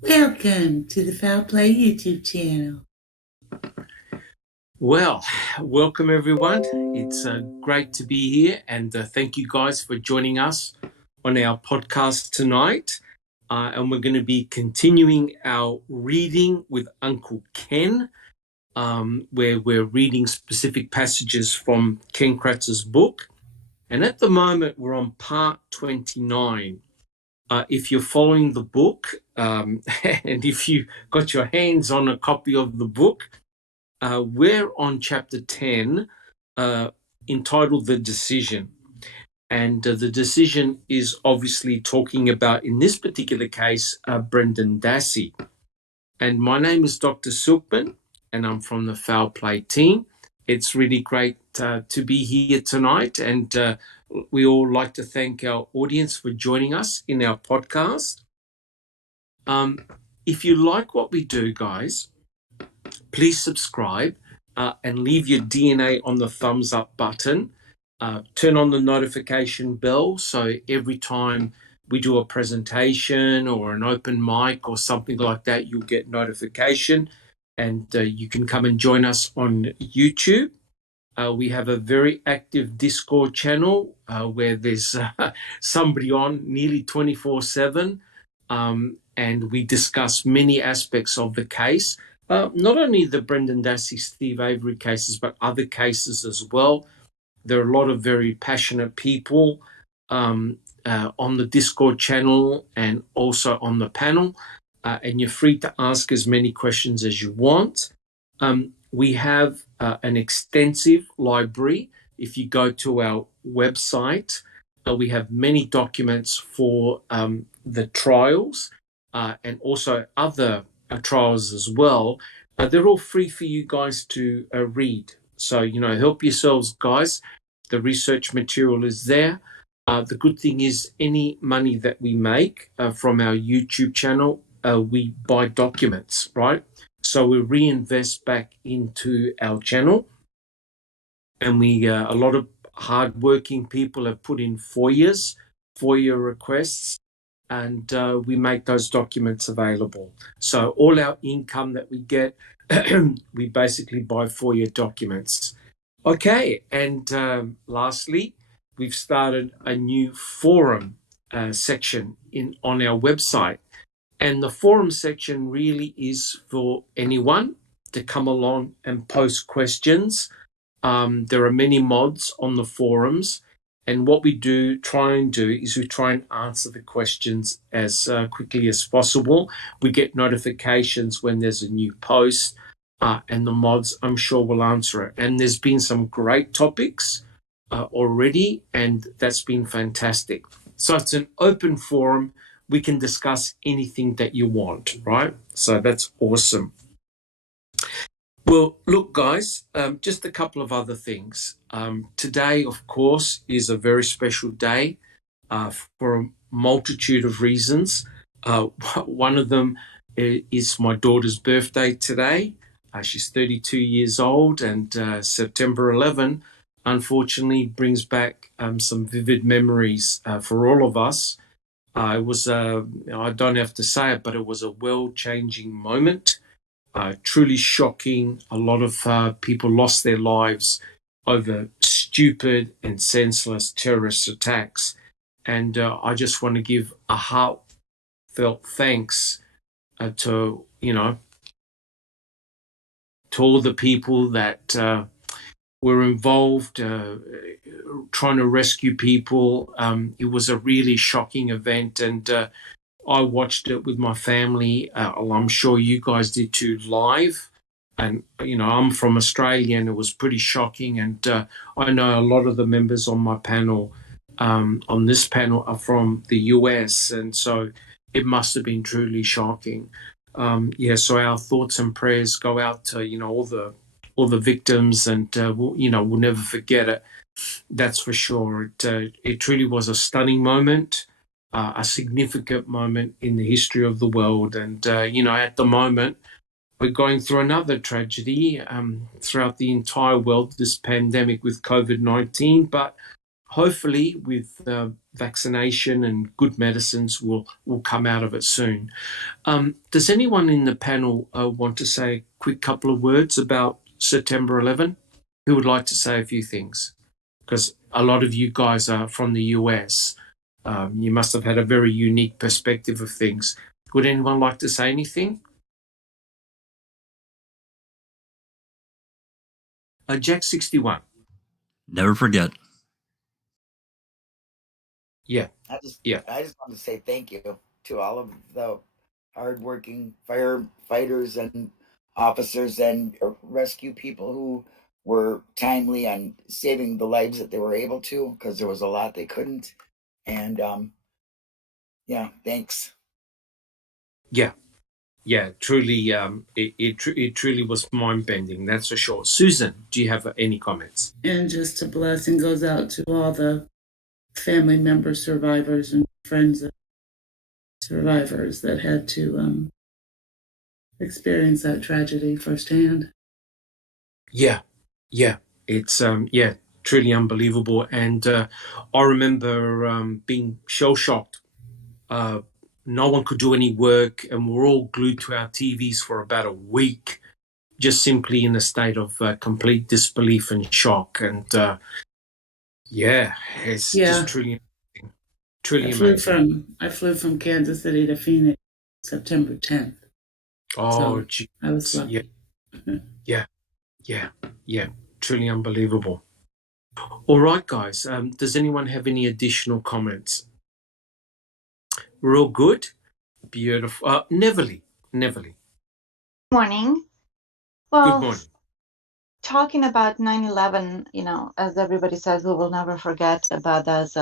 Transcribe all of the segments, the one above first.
Welcome to the Foul Play YouTube channel. Well, welcome everyone. It's great to be here, and thank you guys for joining us on our podcast tonight. And we're going to be continuing our reading with Uncle Ken, where we're reading specific passages from Ken Kratz's book. And at the moment, we're on part 29. If you're following the book, and if you got your hands on a copy of the book, we're on chapter 10, entitled The Decision. And the decision is obviously talking about, in this particular case, Brendan Dassey. And my name is Dr. Silkman, and I'm from the Foul Play team. It's really great to be here tonight, and we all like to thank our audience for joining us in our podcast. If you like what we do, guys, please subscribe and leave your DNA on the thumbs up button. Turn on the notification bell so every time we do a presentation or an open mic or something like that, you'll get notification, and you can come and join us on YouTube. We have a very active Discord channel where there's somebody on nearly 24/7, and we discuss many aspects of the case. Not only the Brendan Dassey, Steve Avery cases, but other cases as well. There are a lot of very passionate people on the Discord channel and also on the panel, and you're free to ask as many questions as you want. We have an extensive library. If you go to our website, we have many documents for the trials and also other trials as well. They're all free for you guys to read. So, help yourselves, guys. The research material is there. The good thing is any money that we make from our YouTube channel, we buy documents, right? So we reinvest back into our channel. And a lot of hardworking people have put in FOIA requests, and we make those documents available. So all our income that we get, we basically buy FOIA documents. Okay, and lastly, we've started a new forum section on our website. And the forum section really is for anyone to come along and post questions. There are many mods on the forums. And what we try and do is we try and answer the questions as quickly as possible. We get notifications when there's a new post, and the mods, I'm sure, will answer it. And there's been some great topics already, and that's been fantastic. So it's an open forum. We can discuss anything that you want, right? So that's awesome. Well, look, guys, just a couple of other things. Today, of course, is a very special day for a multitude of reasons. One of them is my daughter's birthday today. She's 32 years old, and September 11, unfortunately, brings back some vivid memories for all of us. It was, I don't have to say it, but it was a world-changing moment. Truly shocking. A lot of people lost their lives over stupid and senseless terrorist attacks. And I just want to give a heartfelt thanks to all the people that were involved trying to rescue people. It was a really shocking event, and I watched it with my family. I'm sure you guys did too, live. And, I'm from Australia, and it was pretty shocking. And I know a lot of the members on my panel, on this panel, are from the US. And so it must have been truly shocking. So our thoughts and prayers go out to, all the victims, and, we'll never forget it. That's for sure. It truly was a stunning moment. A significant moment in the history of the world. And, at the moment, we're going through another tragedy throughout the entire world, this pandemic with COVID-19. But hopefully with vaccination and good medicines, we'll come out of it soon. Does anyone in the panel want to say a quick couple of words about September 11? Who would like to say a few things? Because a lot of you guys are from the US. You must have had a very unique perspective of things. Would anyone like to say anything? Jack 61. Never forget. Yeah. I just want to say thank you to all of the hardworking firefighters and officers and rescue people who were timely on saving the lives that they were able to, because there was a lot they couldn't. And yeah, thanks. Yeah, truly, it truly was mind-bending, that's for sure. Susan, do you have any comments? And just a blessing goes out to all the family members, survivors, and friends of survivors that had to experience that tragedy firsthand. Yeah, it's truly unbelievable. And I remember being shell-shocked. No one could do any work, and we're all glued to our TVs for about a week, just simply in a state of complete disbelief and shock. And it's just truly amazing. Truly amazing. I flew from Kansas City to Phoenix September 10th. Oh, so I was lucky. Yeah, truly unbelievable. All right, guys. Does anyone have any additional comments? We're all good? Beautiful. Neverly. Morning. Well, Good morning. talking about 9/11, as everybody says, we will never forget about those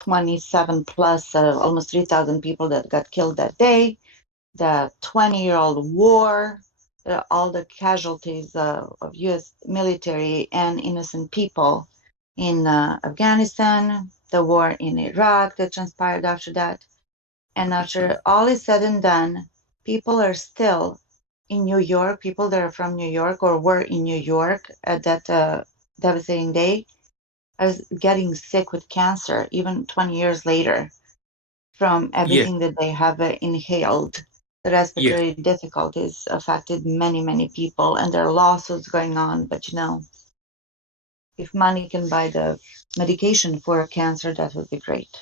27 plus, almost 3,000 people that got killed that day, the 20-year-old war, all the casualties of U.S. military and innocent people in Afghanistan, the war in Iraq that transpired after that. And after all is said and done, people are still in New York, people that are from New York or were in New York at that devastating day, are getting sick with cancer, even 20 years later, from everything that they have inhaled. The respiratory difficulties affected many, many people, and there are lawsuits going on. But if money can buy the medication for cancer, that would be great.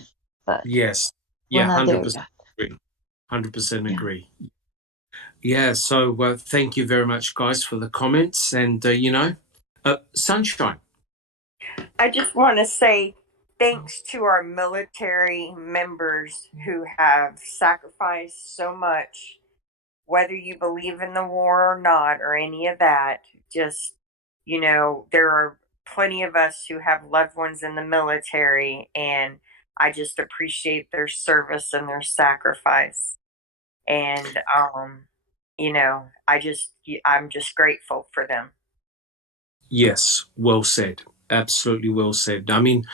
But yes, we're not 100% there yet. agree. 100% agree. Yeah, so thank you very much, guys, for the comments. And, Sunshine. I just want to say thanks to our military members who have sacrificed so much, whether you believe in the war or not, or any of that. Just, there are plenty of us who have loved ones in the military, and I just appreciate their service and their sacrifice. And, I'm just grateful for them. Yes, well said. Absolutely well said. I mean,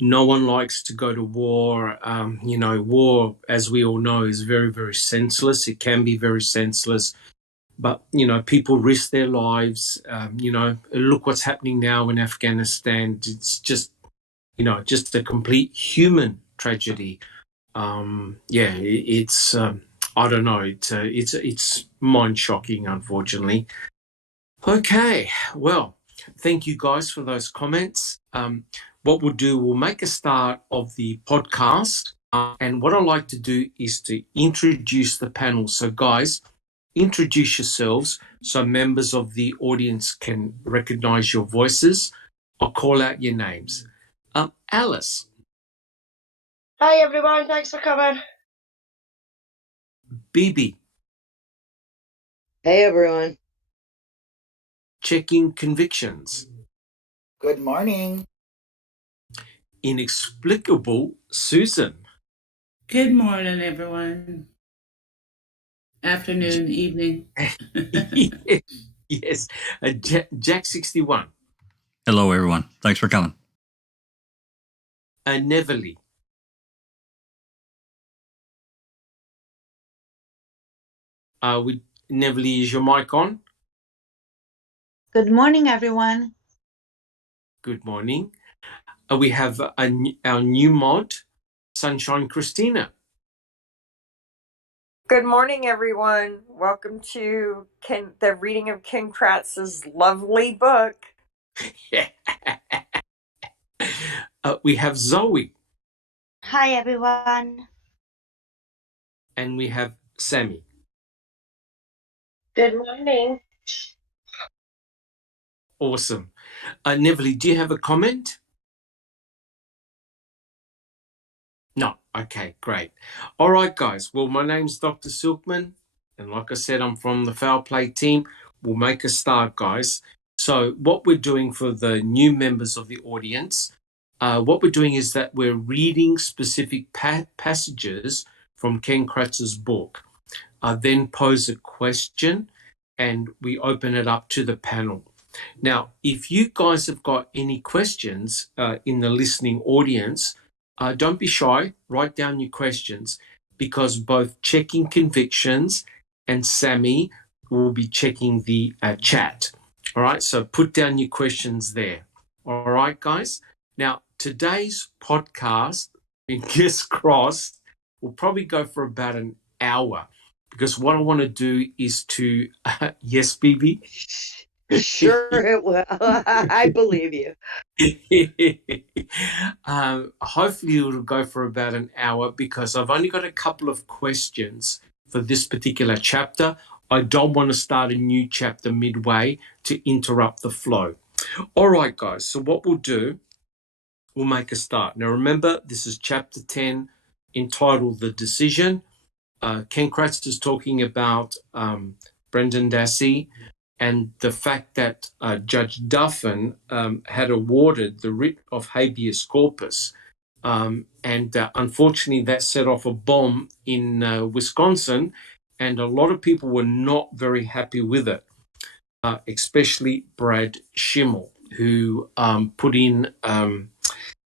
no one likes to go to war. War, as we all know, is very, very senseless. It can be very senseless. But, people risk their lives. Look what's happening now in Afghanistan. It's just, just a complete human tragedy. It's, I don't know. It's mind-shocking, unfortunately. Okay, well, thank you guys for those comments. What we'll do, we'll make a start of the podcast. And what I'd like to do is to introduce the panel. So, guys, introduce yourselves so members of the audience can recognize your voices. I'll call out your names. Alice. Hi, everyone. Thanks for coming. Bibi. Hey, everyone. Checking convictions. Good morning. Inexplicable Susan. Good morning, everyone. Afternoon, evening. Yes. Jack 61. Hello, everyone. Thanks for coming. Neverly. Neverly, is your mic on? Good morning, everyone. Good morning. We have our new mod, Sunshine Christina. Good morning, everyone. Welcome to the reading of Ken Kratz's lovely book. Yeah. We have Zoe. Hi, everyone. And we have Sammy. Good morning. Awesome. Neville, do you have a comment? No. Okay, great. All right, guys. Well, my name's Dr. Silkman. And like I said, I'm from the Foul Play team. We'll make a start, guys. So what we're doing for the new members of the audience, what we're doing is that we're reading specific passages from Ken Kratz's book. I then pose a question and we open it up to the panel. Now, if you guys have got any questions in the listening audience, don't be shy, write down your questions, because both Checking Convictions and Sammy will be checking the chat. All right, so put down your questions there. All right, guys. Now, today's podcast, fingers crossed, will probably go for about an hour, because what I want to do is to, yes, BB? Sure it will. I believe you. Hopefully it'll go for about an hour, because I've only got a couple of questions for this particular chapter. I don't want to start a new chapter midway to interrupt the flow. All right, guys. So what we'll do, we'll make a start. Now, remember, this is chapter 10, entitled The Decision. Ken Kratz is talking about Brendan Dassey and the fact that Judge Duffin had awarded the writ of habeas corpus. And unfortunately, that set off a bomb in Wisconsin, and a lot of people were not very happy with it, especially Brad Schimmel, who put in,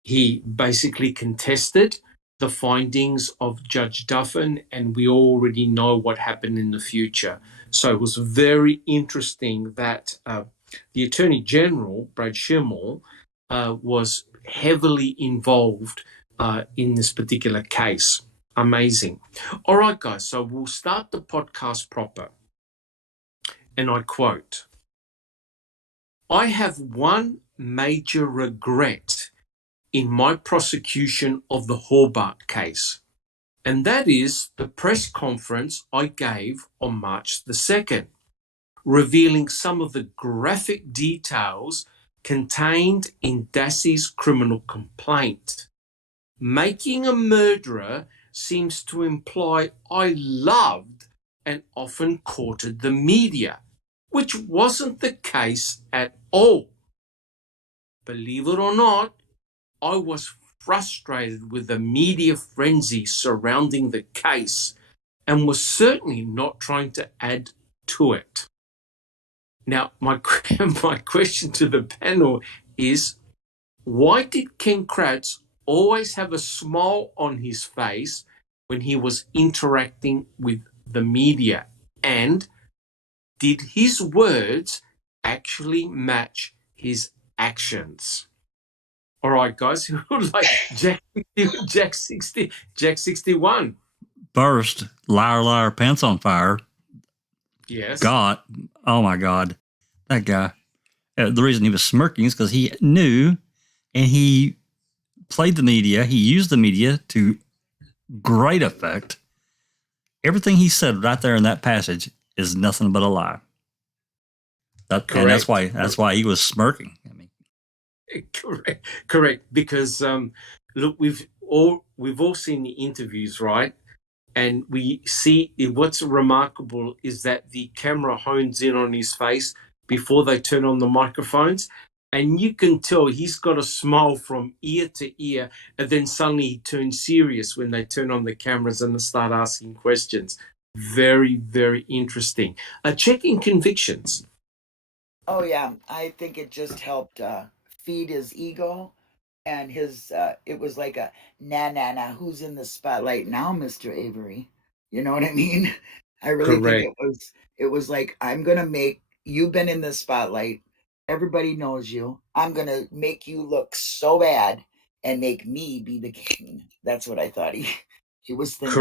he basically contested the findings of Judge Duffin, and we already know what happened in the future. So it was very interesting that the Attorney General, Brad Schimmel, was heavily involved in this particular case. Amazing. All right, guys, so we'll start the podcast proper. And I quote, "I have one major regret in my prosecution of the Hobart case, and that is the press conference I gave on March the 2nd, revealing some of the graphic details contained in Dassey's criminal complaint. Making a murderer seems to imply I loved and often courted the media, which wasn't the case at all. Believe it or not, I was frustrated with the media frenzy surrounding the case and was certainly not trying to add to it." Now, my question to the panel is, why did Ken Kratz always have a smile on his face when he was interacting with the media? And did his words actually match his actions? All right, guys, who would like Jack 61? First, liar, liar, pants on fire. Yes. God, oh my God, that guy. The reason he was smirking is because he knew, and he played the media. He used the media to great effect. Everything he said right there in that passage is nothing but a lie. And that's why he was smirking. I mean, correct. Because look, we've all seen the interviews, right? And we see what's remarkable is that the camera hones in on his face before they turn on the microphones. And you can tell he's got a smile from ear to ear. And then suddenly he turns serious when they turn on the cameras and they start asking questions. Very, very interesting. Checking convictions. Oh yeah, I think it just helped feed his ego, and his it was like a nah, who's in the spotlight now, Mr. Avery? You know what I mean? I really think it was like, I'm gonna make, you've been in the spotlight, everybody knows you. I'm going to make you look so bad and make me be the king. That's what I thought he was thinking.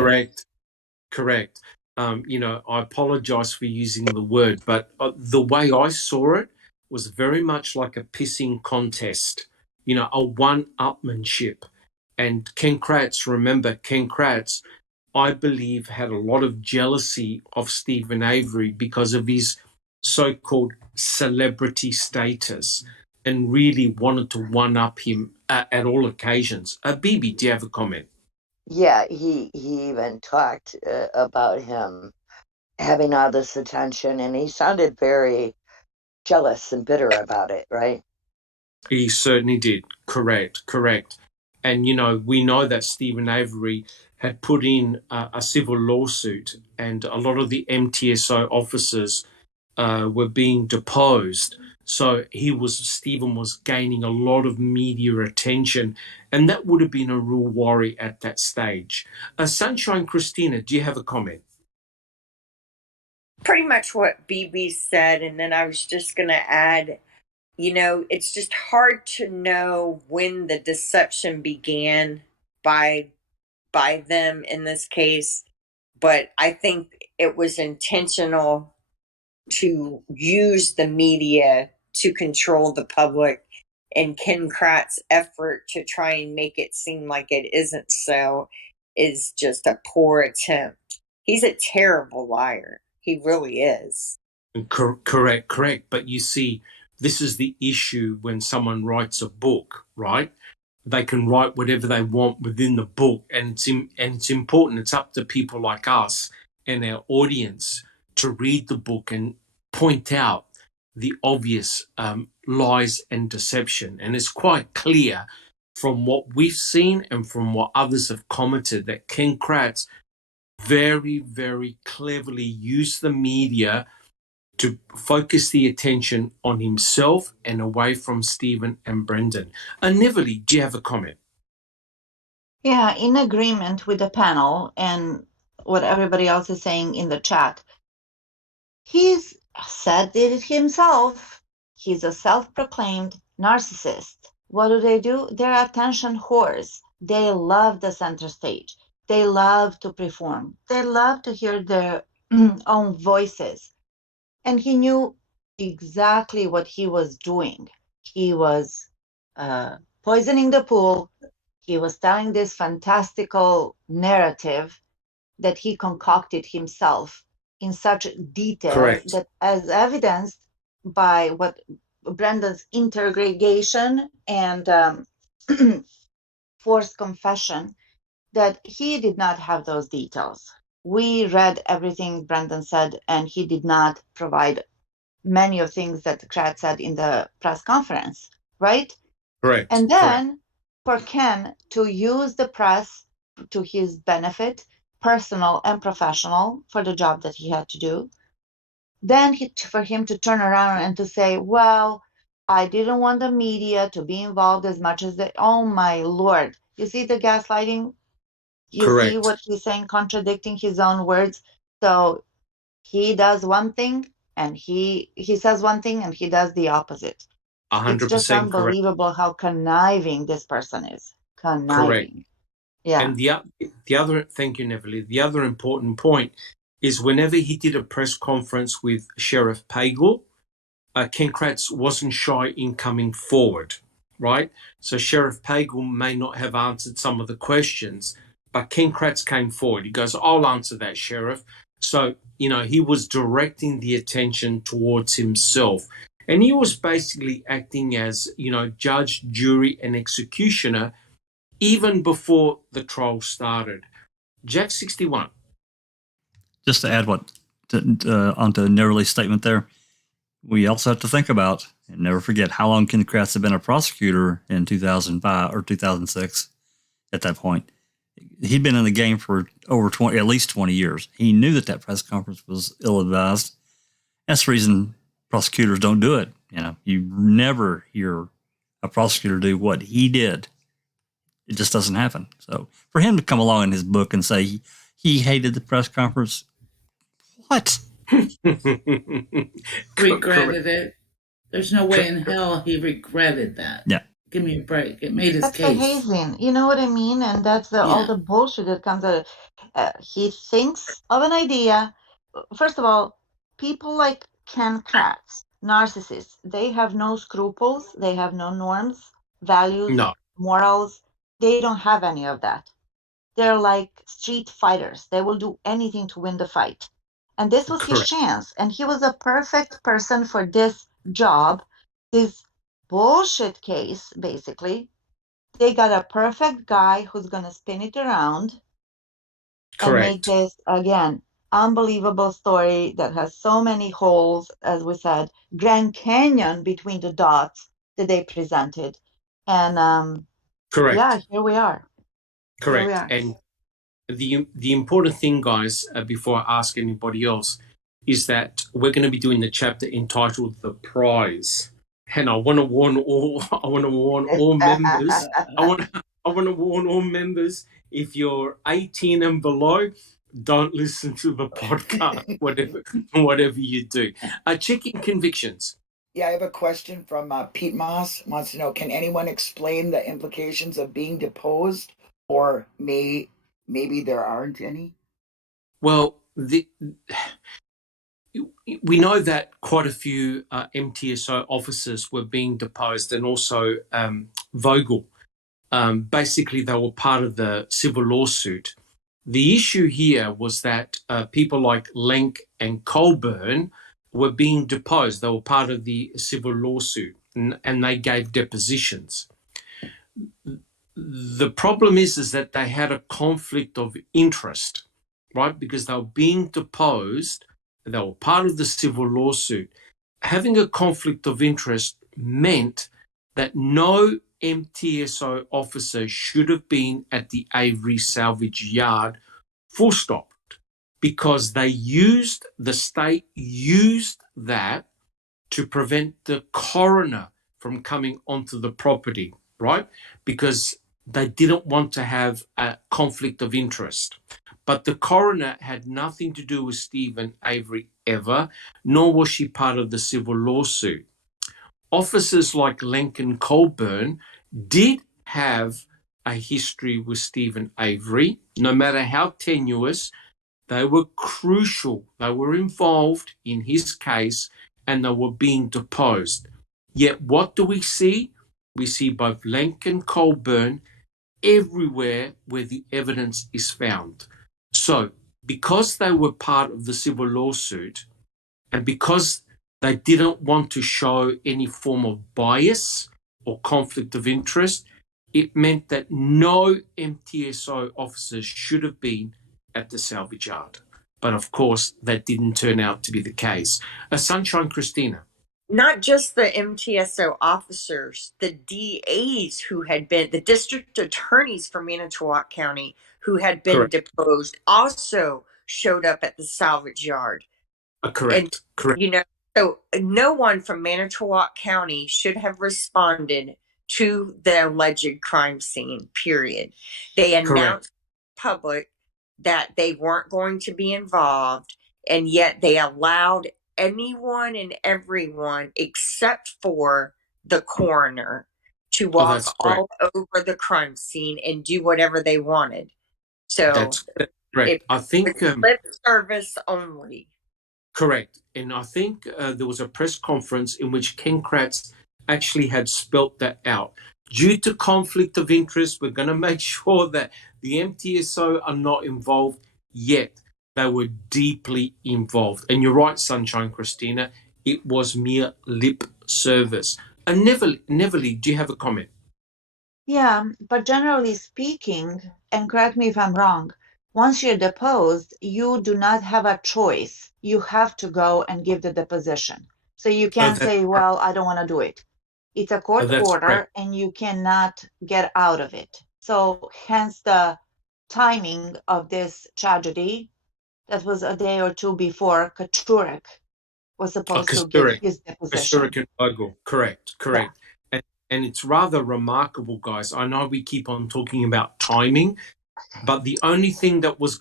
Correct. I apologize for using the word, but the way I saw it was very much like a pissing contest, a one-upmanship. And Ken Kratz, remember, Ken Kratz, I believe, had a lot of jealousy of Stephen Avery because of his so-called celebrity status and really wanted to one-up him at all occasions. Bibi, do you have a comment? Yeah, he even talked about him having all this attention, and he sounded very jealous and bitter about it, right? He certainly did. Correct. And, we know that Stephen Avery had put in a civil lawsuit, and a lot of the MTSO officers were being deposed. So Stephen was gaining a lot of media attention, and that would have been a real worry at that stage. Sunshine Christina, do you have a comment? Pretty much what BB said, and then I was just going to add, it's just hard to know when the deception began by them in this case, but I think it was intentional to use the media to control the public, and Ken Kratz's effort to try and make it seem like it isn't so is just a poor attempt. He's a terrible liar. He really is. Correct. But you see, this is the issue when someone writes a book, right? They can write whatever they want within the book, and it's important. It's up to people like us and our audience to read the book and point out the obvious lies and deception. And it's quite clear from what we've seen and from what others have commented that Ken Kratz very, very cleverly used the media to focus the attention on himself and away from Stephen and Brendan. Neverly, do you have a comment? Yeah, in agreement with the panel and what everybody else is saying in the chat. He's said it himself. He's a self-proclaimed narcissist. What do? They're attention whores. They love the center stage. They love to perform. They love to hear their own voices. And he knew exactly what he was doing. He was poisoning the pool. He was telling this fantastical narrative that he concocted himself in such detail Correct. that, as evidenced by what Brendan's interrogation and forced confession, that he did not have those details. We read everything Brendan said, and he did not provide many of things that Kratz said in the press conference, right? Correct. And then for Ken to use the press to his benefit, personal and professional, for the job that he had to do, then for him to turn around and to say, well, I didn't want the media to be involved as much as they, oh my Lord. You see the gaslighting? You see what he's saying, contradicting his own words. So he does one thing and he says one thing and he does the opposite. 100% It's just unbelievable how conniving this person is. Conniving. Correct. Yeah. And the other, thank you, Neverly. The other important point is whenever he did a press conference with Sheriff Pagel, Ken Kratz wasn't shy in coming forward, right? So Sheriff Pagel may not have answered some of the questions, but Ken Kratz came forward. He goes, I'll answer that, Sheriff. So, he was directing the attention towards himself. And he was basically acting as, judge, jury, and executioner even before the trial started. Jack 61. Just to add onto Neverly's statement there, we also have to think about and never forget how long Ken Kratz had been a prosecutor in 2005 or 2006 at that point. He'd been in the game for at least 20 years. He knew that press conference was ill-advised. That's the reason prosecutors don't do it. You never hear a prosecutor do what he did. It just doesn't happen. So for him to come along in his book and say he hated the press conference, what? We granted it. There's no way in hell he regretted that. Yeah. Give me a break. It made his That's the case. hazing. You know what I mean? And that's all Yeah. the bullshit that comes out. He thinks of an idea. First of all, people like Ken Kratz, narcissists, they have no scruples. They have no norms, values, No. morals. They don't have any of that. They're like street fighters. They will do anything to win the fight. And this was his Correct. chance. And he was a perfect person for this job, this bullshit case, basically. They got a perfect guy who's going to spin it around and make Correct. this, again, unbelievable story that has so many holes, as we said, Grand Canyon between the dots that they presented. And Correct. yeah, here we are. Correct. Here we are. And the important thing, guys, before I ask anybody else, is that we're going to be doing the chapter entitled "The Prize," and I want to warn all. I want to warn all members. I want to warn all members. If you're 18 and below, don't listen to the podcast. Whatever you do, checking convictions. Yeah, I have a question from Pete Moss. Wants to know: can anyone explain the implications of being deposed, or maybe there aren't any? Well, we know that quite a few MTSO officers were being deposed, and also Vogel. Basically, they were part of the civil lawsuit. The issue here was that people like Lenk and Colburn were being deposed. They were part of the civil lawsuit, and they gave depositions. The problem is that they had a conflict of interest, right? Because they were being deposed. They were part of the civil lawsuit. Having a conflict of interest meant that no MTSO officer should have been at the Avery salvage yard, full stop, because the state used that to prevent the coroner from coming onto the property, right? Because they didn't want to have a conflict of interest. But the coroner had nothing to do with Stephen Avery ever, nor was she part of the civil lawsuit. Officers like Lincoln Colburn did have a history with Stephen Avery. No matter how tenuous, they were crucial. They were involved in his case, and they were being deposed. Yet what do we see? We see both Lincoln Colburn everywhere where the evidence is found. So, because they were part of the civil lawsuit, and because they didn't want to show any form of bias or conflict of interest, it meant that no MTSO officers should have been at the salvage yard. But of course, that didn't turn out to be the case. Sunshine Christina. Not just the MTSO officers, the DAs who had been, the district attorneys for Manitowoc County who had been Correct. deposed also showed up at the salvage yard. Correct. And, Correct. you know, so no one from Manitowoc County should have responded to the alleged crime scene, period. They announced to the public that they weren't going to be involved, and yet they allowed anyone and everyone except for the coroner to walk all over the crime scene and do whatever they wanted. So that's correct. I think lip service only. Correct. And I think there was a press conference in which Ken Kratz actually had spelt that out. Due to conflict of interest, we're going to make sure that the MTSO are not involved, yet they were deeply involved. And you're right, Sunshine Christina, it was mere lip service. And Neverly, do you have a comment? Yeah, but generally speaking, and correct me if I'm wrong, once you're deposed, you do not have a choice. You have to go and give the deposition. So you can't say, well, I don't want to do it. It's a court order and you cannot get out of it. So hence the timing of this tragedy. That was a day or two before Katurek was supposed to give his deposition. Katurek and Vogel. Correct. Yeah. And it's rather remarkable, guys. I know we keep on talking about timing, but the only thing that was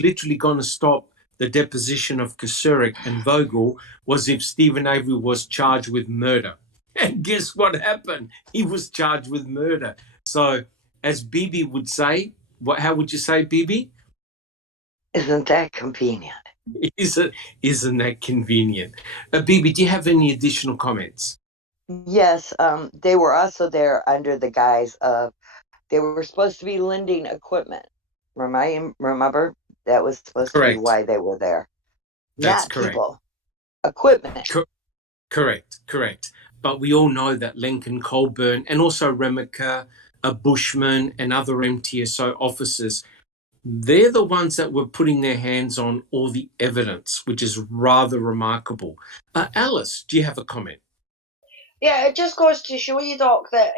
literally going to stop the deposition of Kusurik and Vogel was if Stephen Avery was charged with murder. And guess what happened? He was charged with murder. So, as Bibi would say, how would you say, Bibi? Isn't that convenient? Isn't that convenient? Bibi, do you have any additional comments? Yes, they were also there under the guise of they were supposed to be lending equipment. Remember? That was supposed to be Correct. why they were there. That's Not correct. people. Equipment. Correct. But we all know that Lincoln Colburn and also Remiker, Bushman and other MTSO officers, they're the ones that were putting their hands on all the evidence, which is rather remarkable. Alice, do you have a comment? Yeah, it just goes to show you, Doc, that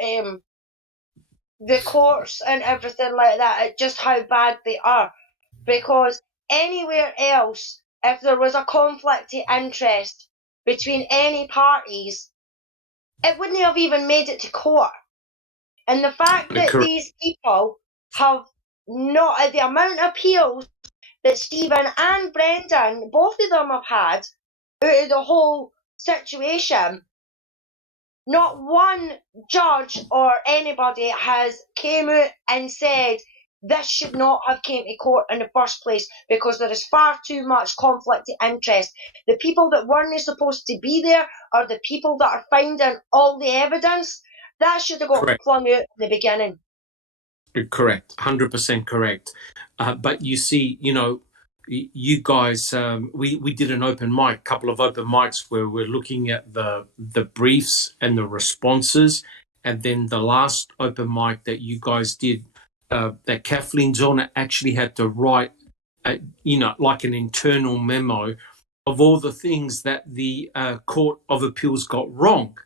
the courts and everything like that, just how bad they are. Because anywhere else, if there was a conflict of interest between any parties, it wouldn't have even made it to court. And the fact that these people have not, the amount of appeals that Stephen and Brendan, both of them have had out of the whole situation, not one judge or anybody has came out and said this should not have came to court in the first place because there is far too much conflict of interest. The people that weren't supposed to be there are the people that are finding all the evidence. That should have got flung out in the beginning. Correct, 100% correct. But you see, you guys, we did an open mic, a couple of open mics where we're looking at the briefs and the responses, and then the last open mic that you guys did, that Kathleen Zellner actually had to write, like an internal memo of all the things that the Court of Appeals got wrong,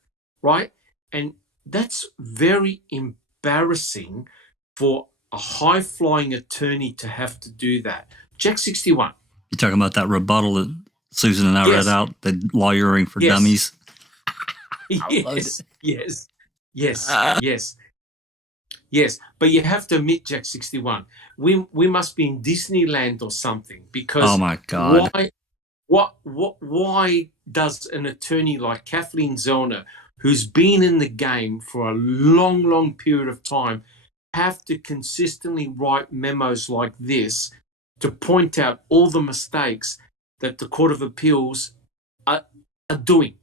right? And that's very embarrassing for a high-flying attorney to have to do that. Jack 61. You're talking about that rebuttal that Susan and I read out, the lawyering for dummies? Yes. But you have to admit, Jack 61, we must be in Disneyland or something, because oh my God, why does an attorney like Kathleen Zellner, who's been in the game for a long period of time, have to consistently write memos like this to point out all the mistakes that the Court of Appeals are doing,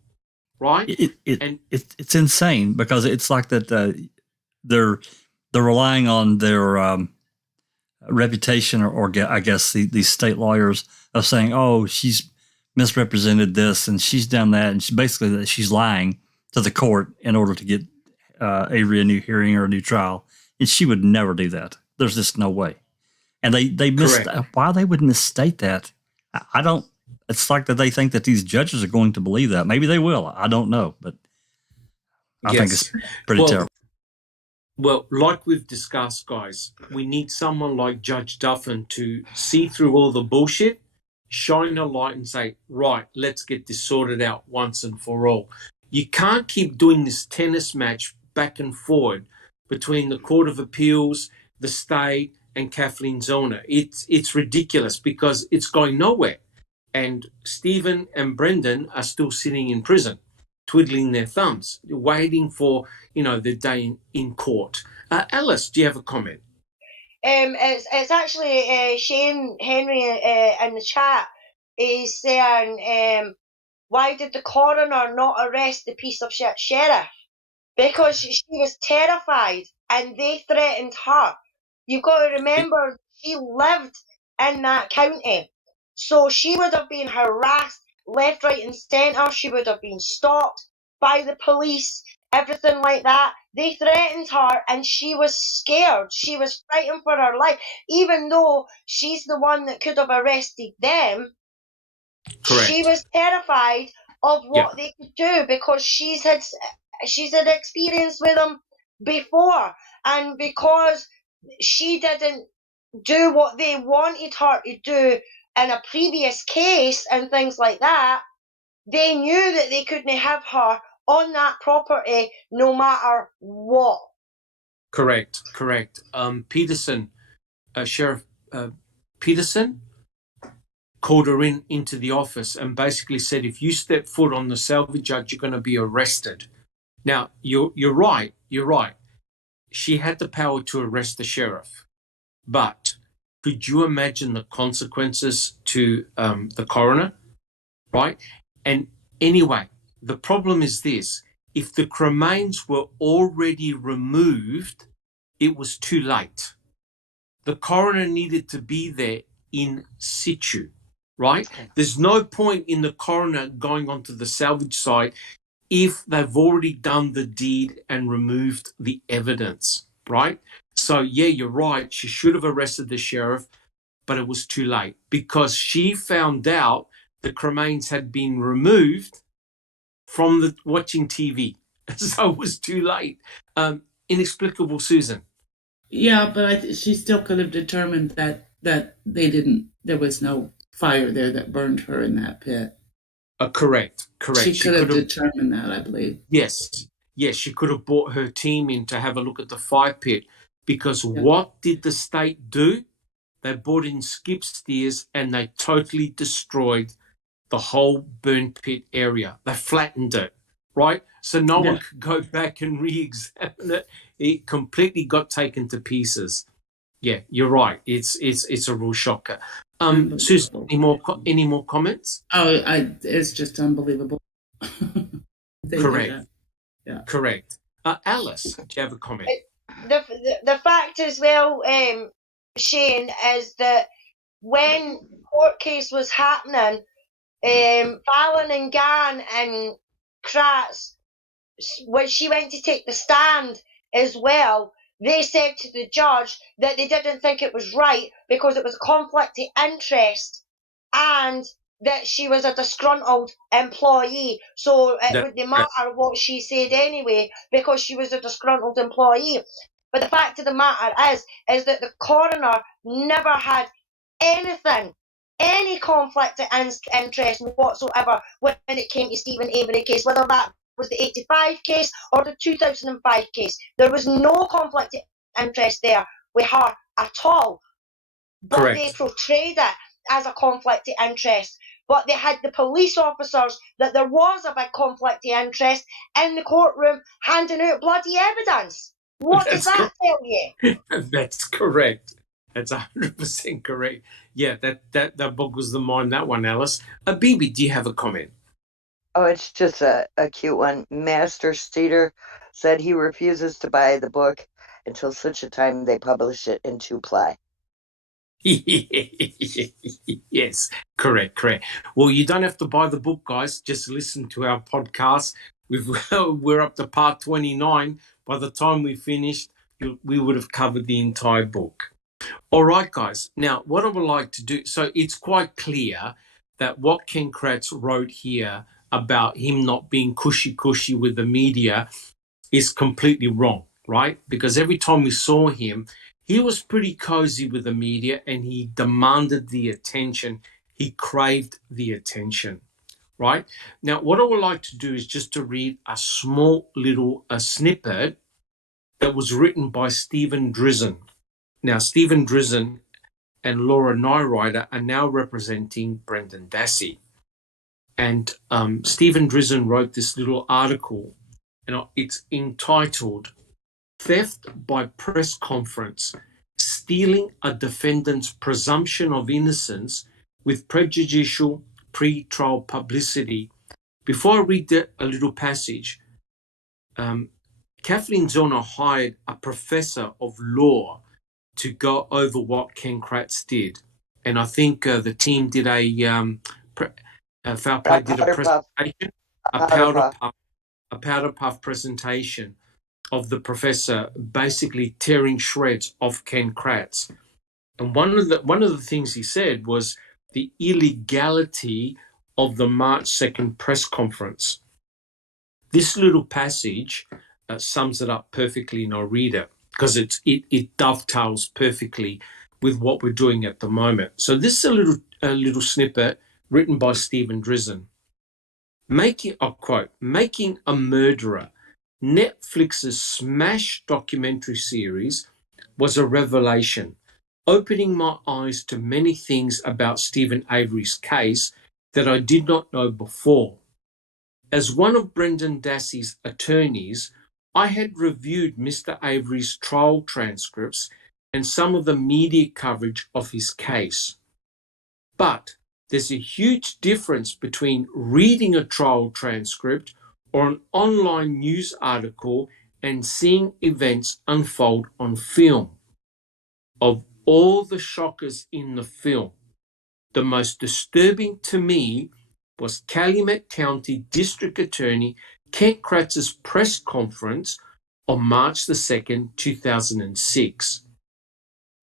right? It's insane, because it's like that they're relying on their reputation, or I guess these state lawyers, of saying, oh, she's misrepresented this and she's done that, and she's lying to the court in order to get Avery a new hearing or a new trial. And she would never do that. There's just no way. And they missed why they would misstate that. I don't. It's like that they think that these judges are going to believe that. Maybe they will. I don't know, but I think it's pretty terrible. Well, like we've discussed, guys, we need someone like Judge Duffin to see through all the bullshit, shine a light and say, right, let's get this sorted out once and for all. You can't keep doing this tennis match back and forward between the Court of Appeals, the state, and Kathleen Zellner. It's ridiculous, because it's going nowhere. And Stephen and Brendan are still sitting in prison, twiddling their thumbs, waiting for, the day in court. Alice, do you have a comment? It's actually Shane Henry in the chat. He's saying, why did the coroner not arrest the piece of shit sheriff? Because she was terrified and they threatened her. You've got to remember, she lived in that county. So she would have been harassed left, right and centre. She would have been stopped by the police, everything like that. They threatened her and she was scared. She was frightened for her life. Even though she's the one that could have arrested them, she was terrified of what they could do, because she's had experience with them before, and because she didn't do what they wanted her to do in a previous case and things like that, they knew that they couldn't have her on that property no matter what. Correct. Peterson, Sheriff Peterson, called her into the office and basically said, if you step foot on the salvage yard, you're going to be arrested. Now, you're right. You're right. She had the power to arrest the sheriff. But could you imagine the consequences to the coroner, right? And anyway, the problem is this. If the cremains were already removed, it was too late. The coroner needed to be there in situ, right? There's no point in the coroner going onto the salvage site if they've already done the deed and removed the evidence, right? So, yeah, you're right. She should have arrested the sheriff, but it was too late because she found out the cremains had been removed from the watching TV. So it was too late. Inexplicable, Susan. Yeah, but she still could have determined that there was no fire there that burned her in that pit. Correct. She could have determined that, I believe. Yes, she could have brought her team in to have a look at the fire pit because what did the state do? They brought in skip steers and they totally destroyed the whole burn pit area. They flattened it, right? So no one could go back and re-examine it. It completely got taken to pieces. Yeah, you're right. It's a real shocker. Susan, any more comments? Oh, it's just unbelievable. Correct. Yeah. Correct. Alice, do you have a comment? The fact as well, Shane, is that when court case was happening, Fallon and Gann and Kratz, when she went to take the stand as well, they said to the judge that they didn't think it was right because it was a conflict of interest and that she was a disgruntled employee. So it wouldn't matter what she said anyway because she was a disgruntled employee. But the fact of the matter is that the coroner never had any conflict of interest whatsoever when it came to Stephen Avery case, whether that was the 85 case or the 2005 case. There was no conflict of interest there with her at all. But Correct. They portrayed it as a conflict of interest. But they had the police officers that there was a big conflict of interest in the courtroom handing out bloody evidence. What does that tell you? That's correct. That's 100% correct. Yeah, that boggles the mind, that one, Alice. Bibi, do you have a comment? Oh, it's just a cute one. Mastershit said he refuses to buy the book until such a time they publish it in 2-ply. Yes, correct. Well, you don't have to buy the book, guys. Just listen to our podcast. We're up to part 29. By the time we finished, we would have covered the entire book. All right, guys. Now, what I would like to do, so it's quite clear that what Ken Kratz wrote here about him not being cushy with the media is completely wrong, right? Because every time we saw him, he was pretty cozy with the media and he demanded the attention. He craved the attention, right? Now, what I would like to do is just to read a small little snippet that was written by Stephen Drizzen. Now, Stephen Drizzen and Laura Nyrider are now representing Brendan Dassey. And Stephen Drizzen wrote this little article, and it's entitled Theft by Press Conference, Stealing a Defendant's Presumption of Innocence with Prejudicial Pre-Trial Publicity. Before I read a little passage, Kathleen Zellner hired a professor of law to go over what Ken Kratz did. And I think the team did Foul Play did a presentation, a powder puff presentation of the professor basically tearing shreds off Ken Kratz. And one of the things he said was the illegality of the March 2nd press conference. This little passage sums it up perfectly, and I'll read it because it dovetails perfectly with what we're doing at the moment. So this is a little snippet written by Stephen Drizzen. I'll quote, Making a Murderer, Netflix's smash documentary series, was a revelation. opening my eyes to many things about Stephen Avery's case that I did not know before. As one of Brendan Dassey's attorneys, I had reviewed Mr. Avery's trial transcripts and some of the media coverage of his case. But there's a huge difference between reading a trial transcript or an online news article and seeing events unfold on film. Of all the shockers in the film, the most disturbing to me was Calumet County District Attorney Kent Kratz's press conference on March the 2nd, 2006.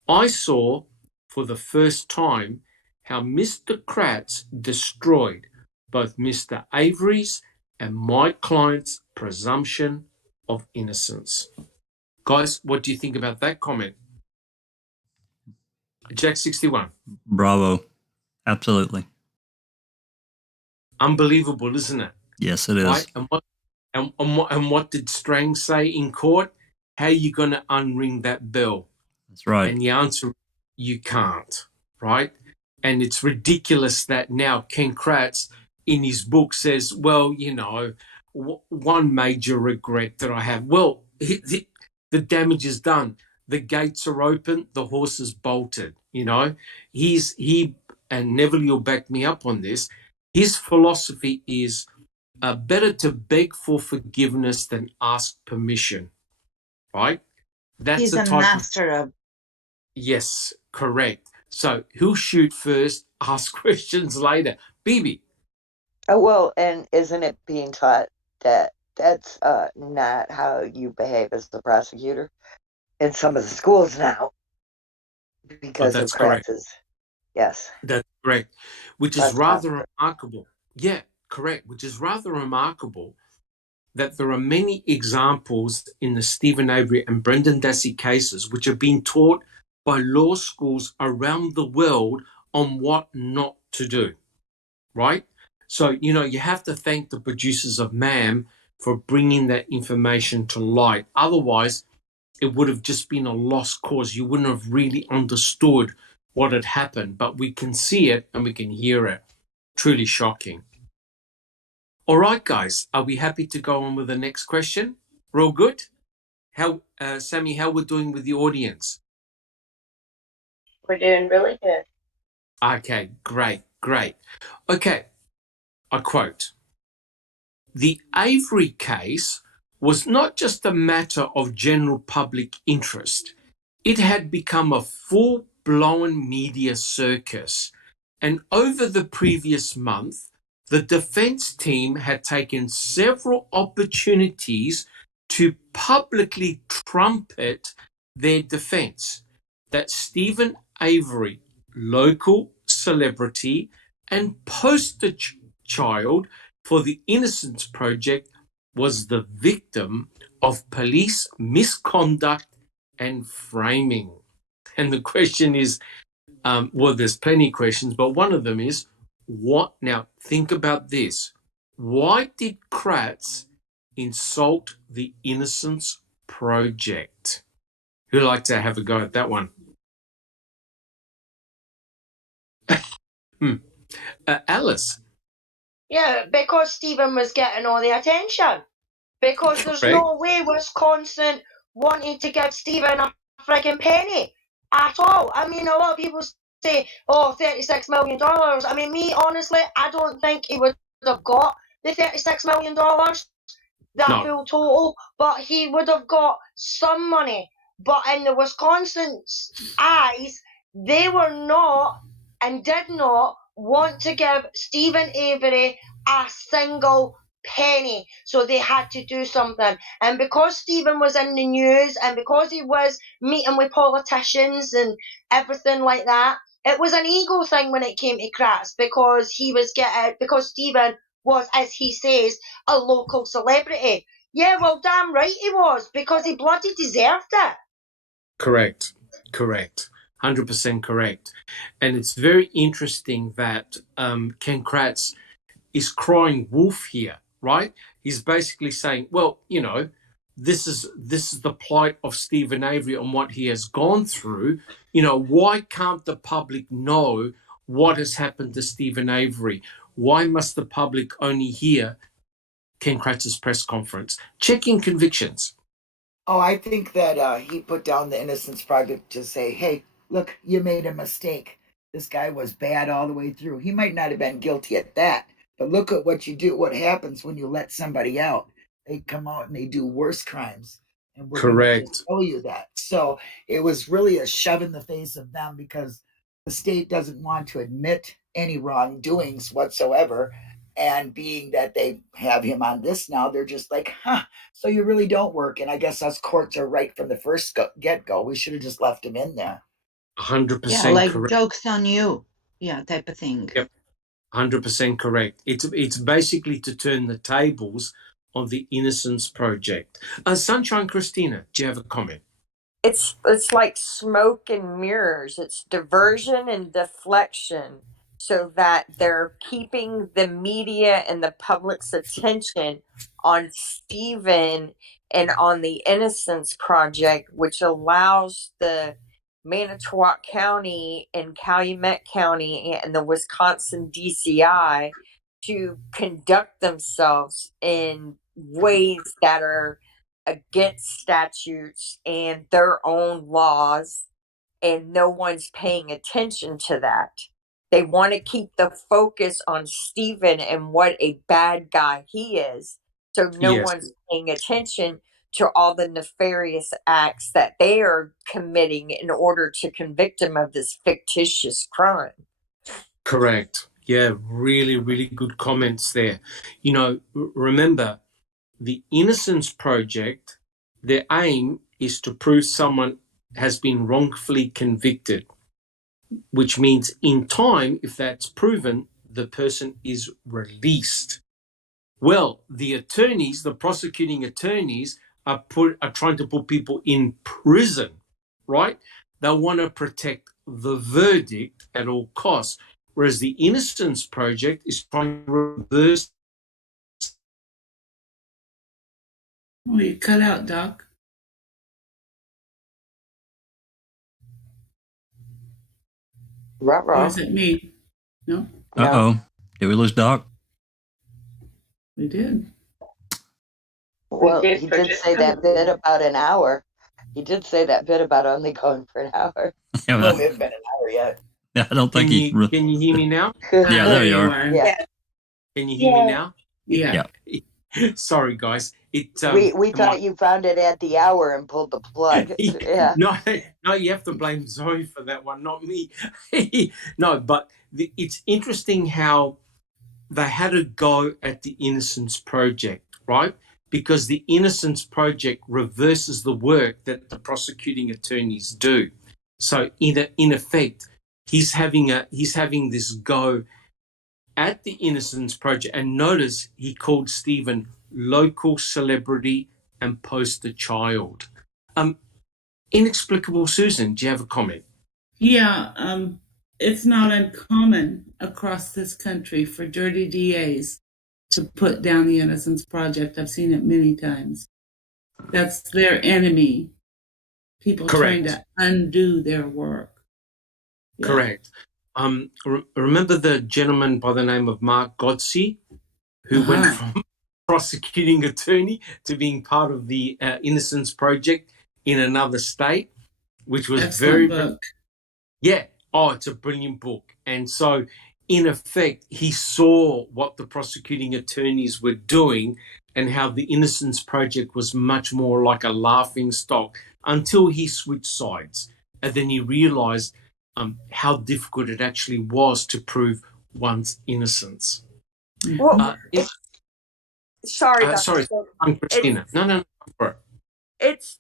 I saw for the first time how Mr. Kratz destroyed both Mr. Avery's and my client's presumption of innocence. Guys, what do you think about that comment? Jack 61. Bravo. Absolutely. Unbelievable, isn't it? Yes, it is. Right? And what did Strang say in court? How are you going to unring that bell? That's right. And the answer, you can't, right? And it's ridiculous that now Ken Kratz in his book says, well, you know, one major regret that I have. Well, the damage is done. The gates are open. The horse is bolted, you know. And Neville, you'll back me up on this. His philosophy is better to beg for forgiveness than ask permission, right? That's He's the a type master of. Yes, correct. So he'll shoot first, ask questions later. Bibi. Oh, well, and isn't it being taught that that's not how you behave as the prosecutor in some of the schools now because of That's correct. Kratz's? Yes. That's correct. Which is That's rather positive. remarkable. Yeah, correct. Which is rather remarkable that there are many examples in the Stephen Avery and Brendan Dassey cases which are being taught by law schools around the world on what not to do, right? So, you know, you have to thank the producers of MAM for bringing that information to light. Otherwise, it would have just been a lost cause. You wouldn't have really understood what had happened, but we can see it and we can hear it. Truly shocking. All right, guys, are we happy to go on with the next question? Real good? How, Sammy, how we're doing with the audience? We're doing really good. Okay, great. Okay, I quote, "The Avery case was not just a matter of general public interest. It had become a full-blown media circus. And over the previous month, the defense team had taken several opportunities to publicly trumpet their defense that Stephen Avery, local celebrity and poster child for the Innocence Project, was the victim of police misconduct and framing." And the question is, well, there's plenty of questions, but one of them is, what? Now, think about this. Why did Kratz insult the Innocence Project? Who'd like to have a go at that one? Alice. Yeah, because Stephen was getting all the attention. Because there's Correct. no way Wisconsin wanted to give Stephen a frigging penny at all. I mean, a lot of people say, oh, $36 million. I mean, me, honestly, I don't think he would have got the $36 million, that full total, but he would have got some money. But in the Wisconsin's eyes, they were not and did not want to give Stephen Avery a single penny, so they had to do something. And because Stephen was in the news and because he was meeting with politicians and everything like that, it was an ego thing when it came to Kratz, because Stephen was, as he says, a local celebrity. Yeah, well, damn right he was, because he bloody deserved it. Correct. 100% correct. And it's very interesting that Ken Kratz is crying wolf here, right? He's basically saying, well, you know, this is the plight of Stephen Avery and what he has gone through. You know, why can't the public know what has happened to Stephen Avery? Why must the public only hear Ken Kratz's press conference? Checking convictions. Oh, I think that he put down the Innocence Project to say, hey, look, you made a mistake. This guy was bad all the way through. He might not have been guilty at that, but look at what you do, what happens when you let somebody out. They come out and they do worse crimes. And we're going to Correct. show you that. So it was really a shove in the face of them because the state doesn't want to admit any wrongdoings whatsoever. And being that they have him on this now, they're just like, huh, so you really don't work. And I guess us courts are right from the first get-go. We should have just left him in there. 100% Yeah, like correct. jokes on you. Yeah, type of thing. Yep. 100% correct. It's basically to turn the tables on the Innocence Project. Sunshine Christina, do you have a comment? It's like smoke and mirrors. It's diversion and deflection so that they're keeping the media and the public's attention on Stephen and on the Innocence Project, which allows the Manitowoc County and Calumet County and the Wisconsin DCI to conduct themselves in ways that are against statutes and their own laws, and no one's paying attention to that. They want to keep the focus on Stephen and what a bad guy he is, so no Yes. one's paying attention to all the nefarious acts that they are committing in order to convict him of this fictitious crime. Correct. Yeah, really, really good comments there. You know, remember, the Innocence Project, their aim is to prove someone has been wrongfully convicted, which means in time, if that's proven, the person is released. Well, the attorneys, the prosecuting attorneys, are trying to put people in prison, right? They want to protect the verdict at all costs, whereas the Innocence Project is trying to reverse. Oh, you cut out, Doc. Or is it me? No, Uh-oh. Did we lose Doc? we did. Well, he did say that bit about an hour. He did say that bit about only going for an hour. Yeah, Well, we haven't been an hour yet. I don't think he. Can you hear me now? Yeah, there you are. Yeah. Can you hear me now? Yeah. Sorry, guys. We thought you found it at the hour and pulled the plug. Yeah. No, you have to blame Zoe for that one, not me. No, but it's interesting how they had a go at the Innocence Project, right? Because the Innocence Project reverses the work that the prosecuting attorneys do. So in effect, he's having this go at the Innocence Project, and notice he called Stephen local celebrity and poster child. Inexplicable Susan, do you have a comment? Yeah, it's not uncommon across this country for dirty DAs to put down the Innocence Project. I've seen it many times. That's their enemy. People Correct. trying to undo their work. Yeah. Correct. Remember the gentleman by the name of Mark Godsey, who went from prosecuting attorney to being part of the Innocence Project in another state, which was Excellent book. Yeah. Oh, it's a brilliant book. And so, in effect, he saw what the prosecuting attorneys were doing and how the Innocence Project was much more like a laughing stock until he switched sides. And then he realized how difficult it actually was to prove one's innocence. Well, sorry, Christina. No.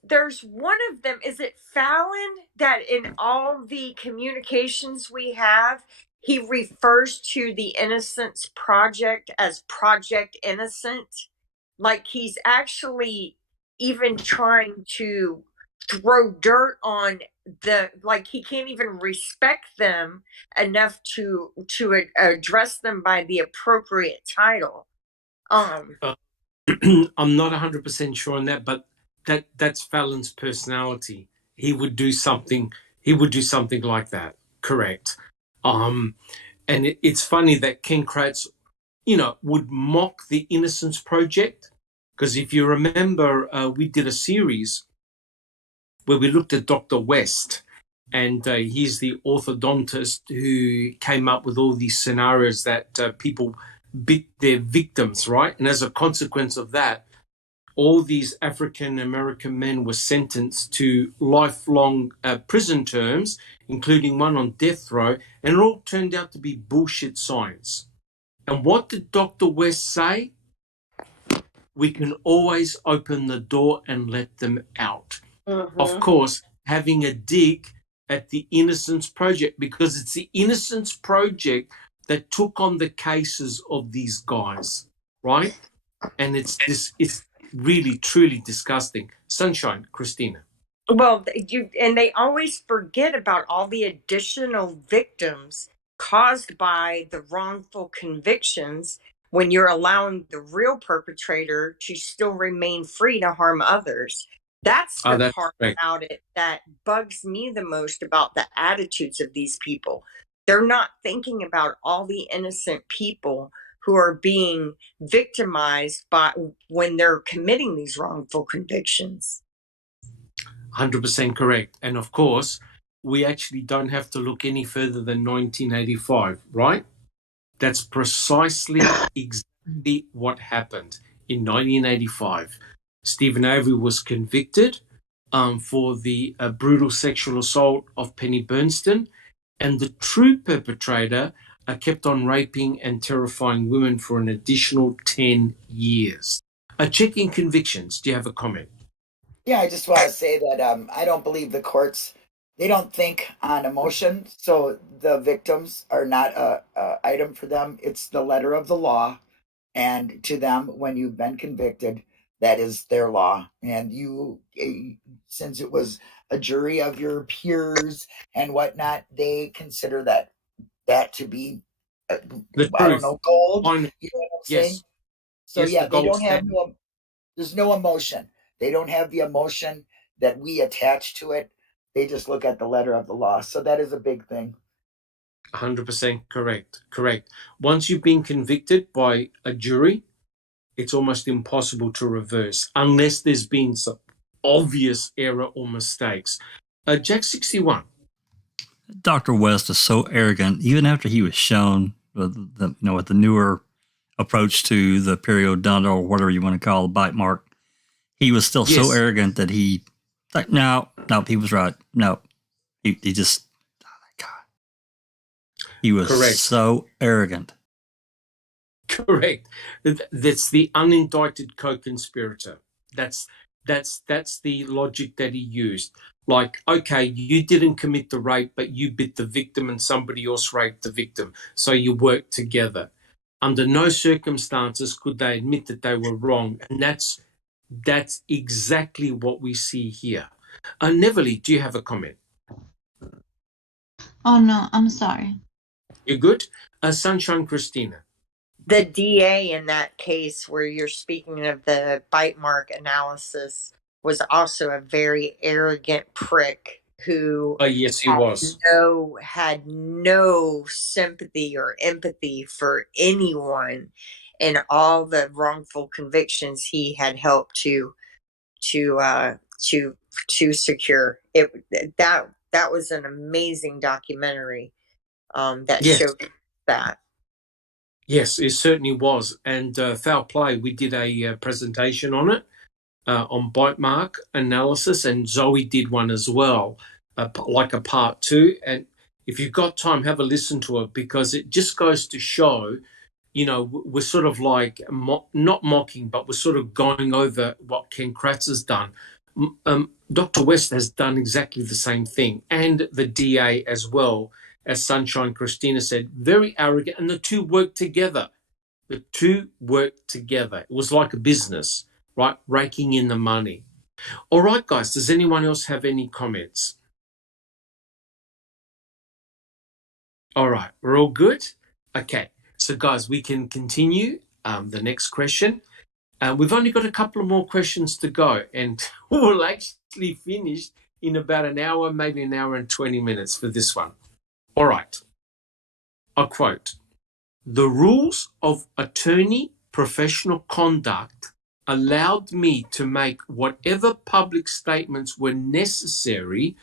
There's one of them. Is it Fallon that in all the communications we have, he refers to the Innocence Project as Project Innocent? Like he's actually even trying to throw dirt on like he can't even respect them enough to address them by the appropriate title. I'm not 100% sure on that, but that's Fallon's personality. He would do something. He would do something like that. Correct. And it's funny that Ken Kratz, would mock the Innocence Project, because if you remember, we did a series where we looked at Dr. West, and he's the orthodontist who came up with all these scenarios that people bit their victims, right? And as a consequence of that, all these African American men were sentenced to lifelong prison terms, including one on death row, and it all turned out to be bullshit science. And what did Dr. West say? We can always open the door and let them out. Mm-hmm. Of course, having a dig at the Innocence Project, because it's the Innocence Project that took on the cases of these guys, right? And it's really, truly disgusting. Sunshine, Christina. Well, they always forget about all the additional victims caused by the wrongful convictions when you're allowing the real perpetrator to still remain free to harm others. That's the That's part correct. about it that bugs me the most about the attitudes of these people. They're not thinking about all the innocent people who are being victimized by when they're committing these wrongful convictions. 100% correct. And of course, we actually don't have to look any further than 1985, right? That's precisely exactly what happened in 1985. Stephen Avery was convicted for the brutal sexual assault of Penny Bernstein, and the true perpetrator kept on raping and terrifying women for an additional 10 years. Checking convictions. Do you have a comment? Yeah, I just want to say that I don't believe the courts. They don't think on emotion, so the victims are not a item for them. It's the letter of the law, and to them, when you've been convicted, that is their law. And you, since it was a jury of your peers and whatnot, they consider that to be, The I don't truth. know, gold. I know. You know what I'm saying? Yes. So Yes, yeah, the they gold don't have standard. there's no emotion. They don't have the emotion that we attach to it. They just look at the letter of the law. So that is a big thing. 100% correct. Correct. Once you've been convicted by a jury, it's almost impossible to reverse unless there's been some obvious error or mistakes. Jack 61. Dr. West is so arrogant, even after he was shown with the newer approach to the periodontal or whatever you want to call the bite mark, he was still so Yes, arrogant that he like, no, he was right. No, he just, oh my God. He was correct. so arrogant. Correct. That's the unindicted co-conspirator. That's the logic that he used. Like, okay, you didn't commit the rape, but you bit the victim and somebody else raped the victim. So you worked together. Under no circumstances could they admit that they were wrong. And that's exactly what we see here. Neverly, do you have a comment? Oh no, I'm sorry. You're good? Sunshine Christina. The DA in that case where you're speaking of the bite mark analysis was also a very arrogant prick who Oh, yes, he was. had no sympathy or empathy for anyone, and all the wrongful convictions he had helped to secure. That was an amazing documentary that Yes. showed that. Yes, it certainly was. And Foul Play, we did a presentation on it, on bite mark analysis, and Zoe did one as well, like a part 2. And if you've got time, have a listen to it, because it just goes to show, we're sort of like not mocking, but we're sort of going over what Ken Kratz has done. Dr. West has done exactly the same thing, and the DA as well. As Sunshine Christina said, very arrogant, and the two worked together. The two worked together. It was like a business, right? Raking in the money. All right, guys, does anyone else have any comments? All right, we're all good? Okay, so guys, we can continue the next question. We've only got a couple of more questions to go, and we'll actually finish in about an hour, maybe an hour and 20 minutes for this one. All right. I quote, "The rules of attorney professional conduct allowed me to make whatever public statements were necessary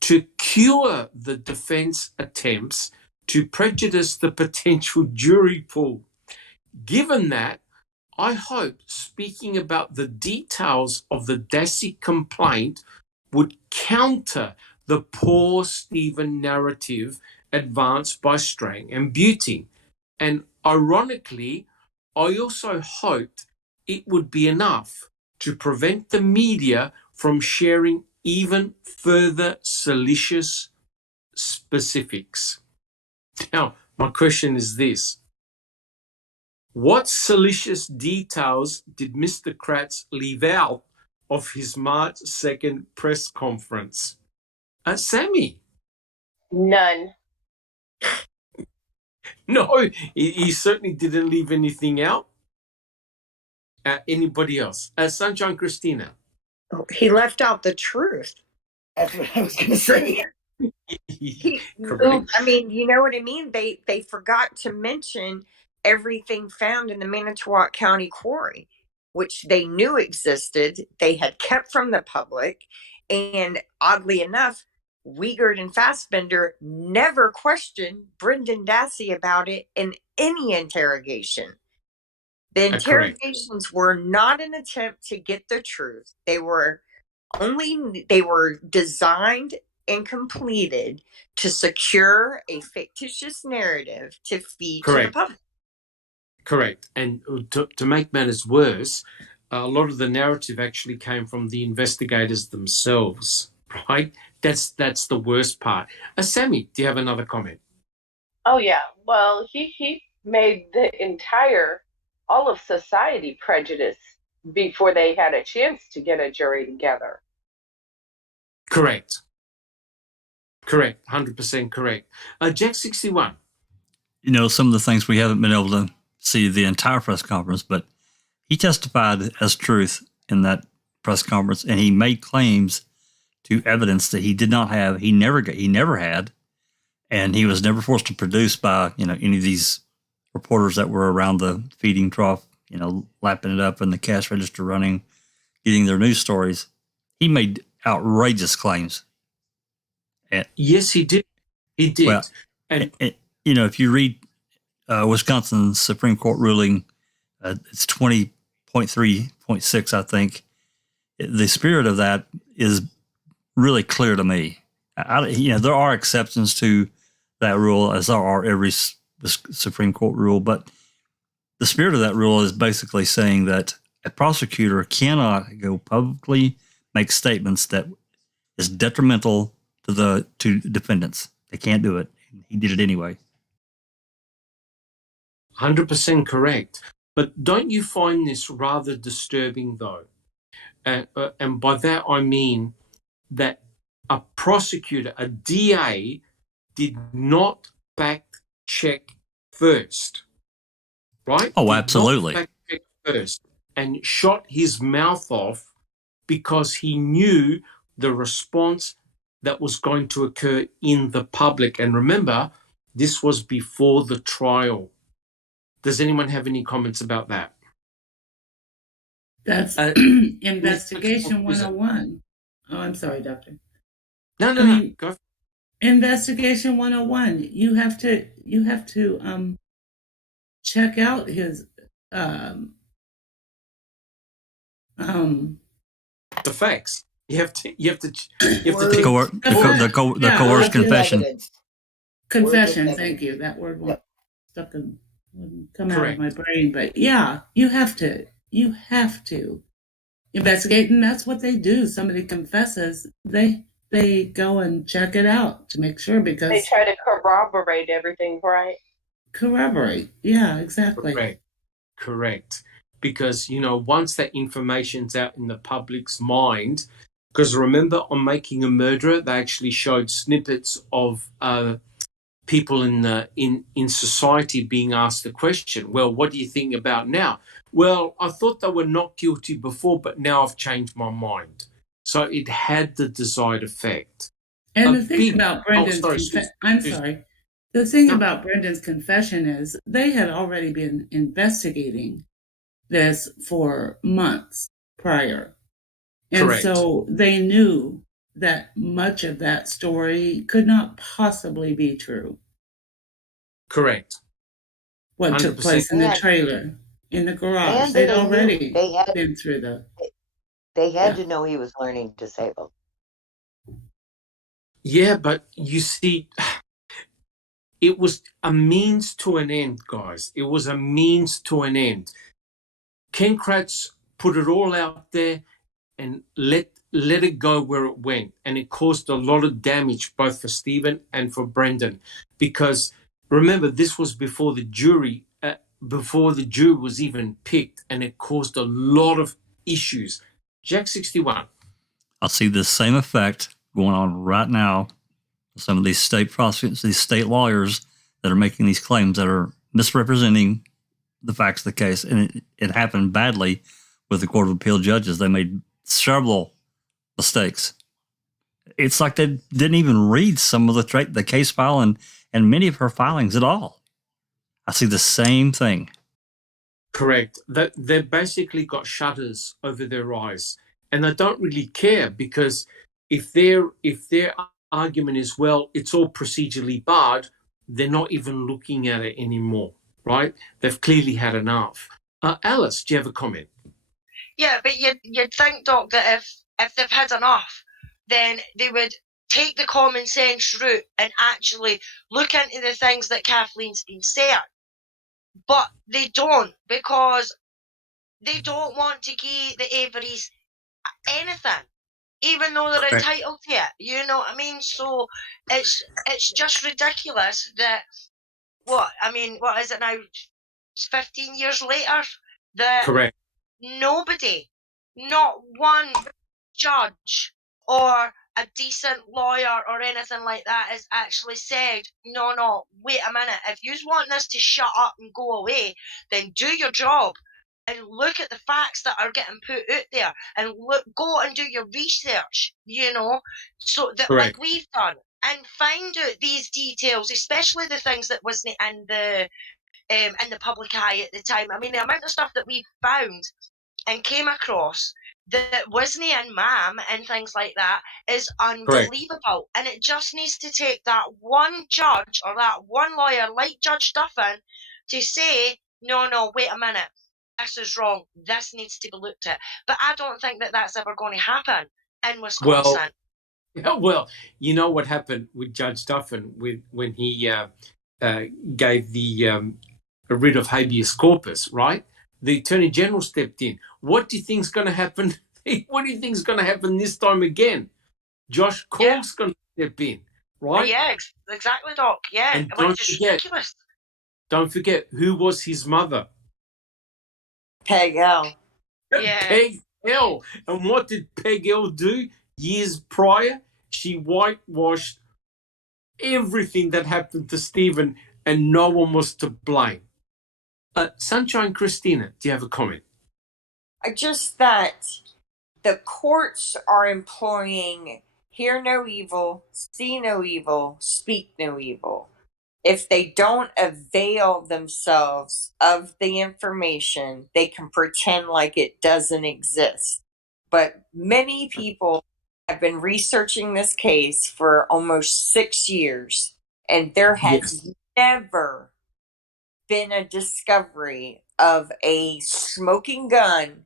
to cure the defense attempts to prejudice the potential jury pool. Given that, I hope speaking about the details of the Dassey complaint would counter the poor Stephen narrative advanced by Strang and Buting. And ironically, I also hoped it would be enough to prevent the media from sharing even further salacious specifics." Now, my question is this. What salacious details did Mr. Kratz leave out of his March 2nd press conference? Sammy? None. No, he certainly didn't leave anything out. Anybody else? Sunshine Christina? He left out the truth. That's what I was going to say. Correct. I mean, you know what I mean? They forgot to mention everything found in the Manitowoc County quarry, which they knew existed. They had kept from the public. And oddly enough, Wiegert and Fassbender never questioned Brendan Dassey about it in any interrogation. The interrogations were not an attempt to get the truth. They were designed and completed to secure a fictitious narrative to feed to the public. Correct. And to make matters worse, a lot of the narrative actually came from the investigators themselves, right? That's the worst part. Sammy, do you have another comment? Oh, yeah. Well, he made all of society prejudice before they had a chance to get a jury together. Correct. 100% correct. Jack 61. You know, some of the things we haven't been able to see the entire press conference, but he testified as truth in that press conference, and he made claims to evidence that he did not have, he never had, and he was never forced to produce by, any of these reporters that were around the feeding trough, lapping it up and the cash register running, getting their news stories. He made outrageous claims. Yes, he did. He did. Well, and if you read Wisconsin's Supreme Court ruling, it's 20.3.6, I think. The spirit of that is really clear to me. There are exceptions to that rule, as there are every Supreme Court rule, but the spirit of that rule is basically saying that a prosecutor cannot go publicly make statements that is detrimental to defendants. They can't do it. He did it anyway. 100% correct. But don't you find this rather disturbing, though? And by that I mean that a prosecutor, a DA, did not fact check first, right? Oh, absolutely. Did not fact check first and shot his mouth off because he knew the response that was going to occur in the public. And remember, this was before the trial. Does anyone have any comments about that? That's investigation 101. Oh, I'm sorry, Doctor. No, go. Investigation 101. You have to check out his the facts. You have to the coerced confession. Confession. Thank you. That word wouldn't come out of my brain, but yeah, you have to investigate, and that's what they do. Somebody confesses, they go and check it out to make sure, because they try to corroborate everything, right? Corroborate, yeah, exactly. Correct. Because once that information's out in the public's mind, because remember on Making a Murderer, they actually showed snippets of people in society being asked the question, well, what do you think about now? Well, I thought they were not guilty before, but now I've changed my mind. So it had the desired effect. And the thing about Brendan's The thing No. about Brendan's confession is they had already been investigating this for months prior. And Correct. so they knew that much of that story could not possibly be true. Correct. What took 100%. place in the trailer, in the garage. And They'd they knew. already They had- been through the. They had Yeah. to know he was learning disabled. Yeah, but you see, it was a means to an end, guys. It was a means to an end. Ken Kratz put it all out there and let it go where it went. And it caused a lot of damage, both for Stephen and for Brendan. Because remember, this was before the jury was even picked, and it caused a lot of issues. Jack 61. I see the same effect going on right now. Some of these state prosecutors, these state lawyers that are making these claims that are misrepresenting the facts of the case. And it happened badly with the Court of Appeal judges. They made several mistakes. It's like they didn't even read some of the case file and many of her filings at all. I see the same thing. Correct. They basically got shutters over their eyes, and they don't really care, because if their argument is, well, it's all procedurally barred, they're not even looking at it anymore, right? They've clearly had enough. Alice, do you have a comment? Yeah, but you'd think, Doc, that if they've had enough, then they would take the common sense route and actually look into the things that Kathleen's been saying. But they don't, because they don't want to give the Averys anything, even though they're Correct. entitled to it. You know what I mean? So it's just ridiculous that what is it now? 15 years later, that Correct. nobody, not one judge or a decent lawyer or anything like that has actually said, no, wait a minute, if you want this to shut up and go away, then do your job and look at the facts that are getting put out there and go and do your research, so that Correct. like we've done, and find out these details, especially the things that wasn't in the public eye at the time. I mean, the amount of stuff that we found and came across that wasn't in MAM and things like that is unbelievable. And it just needs to take that one judge or that one lawyer like Judge Duffin to say, no, wait a minute, this is wrong, this needs to be looked at. But I don't think that that's ever going to happen in Wisconsin. Well, you know what happened with Judge Duffin when he gave the writ of habeas corpus, right? The Attorney General stepped in. What do you think's going to happen? What do you think's going to happen this time again? Josh Cole's going to step in, right? Yeah, exactly, Doc. Yeah, And which is ridiculous. Don't forget, who was his mother? Peg L. Yeah. Peg L. And what did Peg L do years prior? She whitewashed everything that happened to Stephen, and no one was to blame. Sunshine Christina, do you have a comment? Just that the courts are employing hear no evil, see no evil, speak no evil. If they don't avail themselves of the information, they can pretend like it doesn't exist. But many people have been researching this case for almost 6 years, and there has never been a discovery of a smoking gun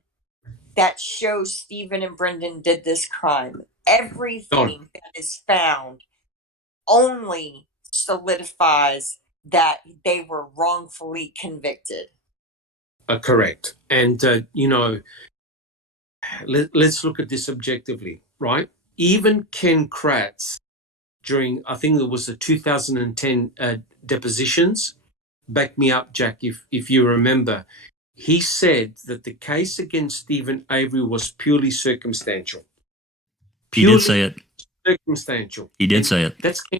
that shows Stephen and Brendan did this crime. Everything that is found only solidifies that they were wrongfully convicted. Correct. And, let's look at this objectively, right? Even Ken Kratz, during, I think it was the 2010 depositions, back me up, Jack, if you remember, he said that the case against Stephen Avery was purely circumstantial. He did say it. Circumstantial. He did say it. That's Ken.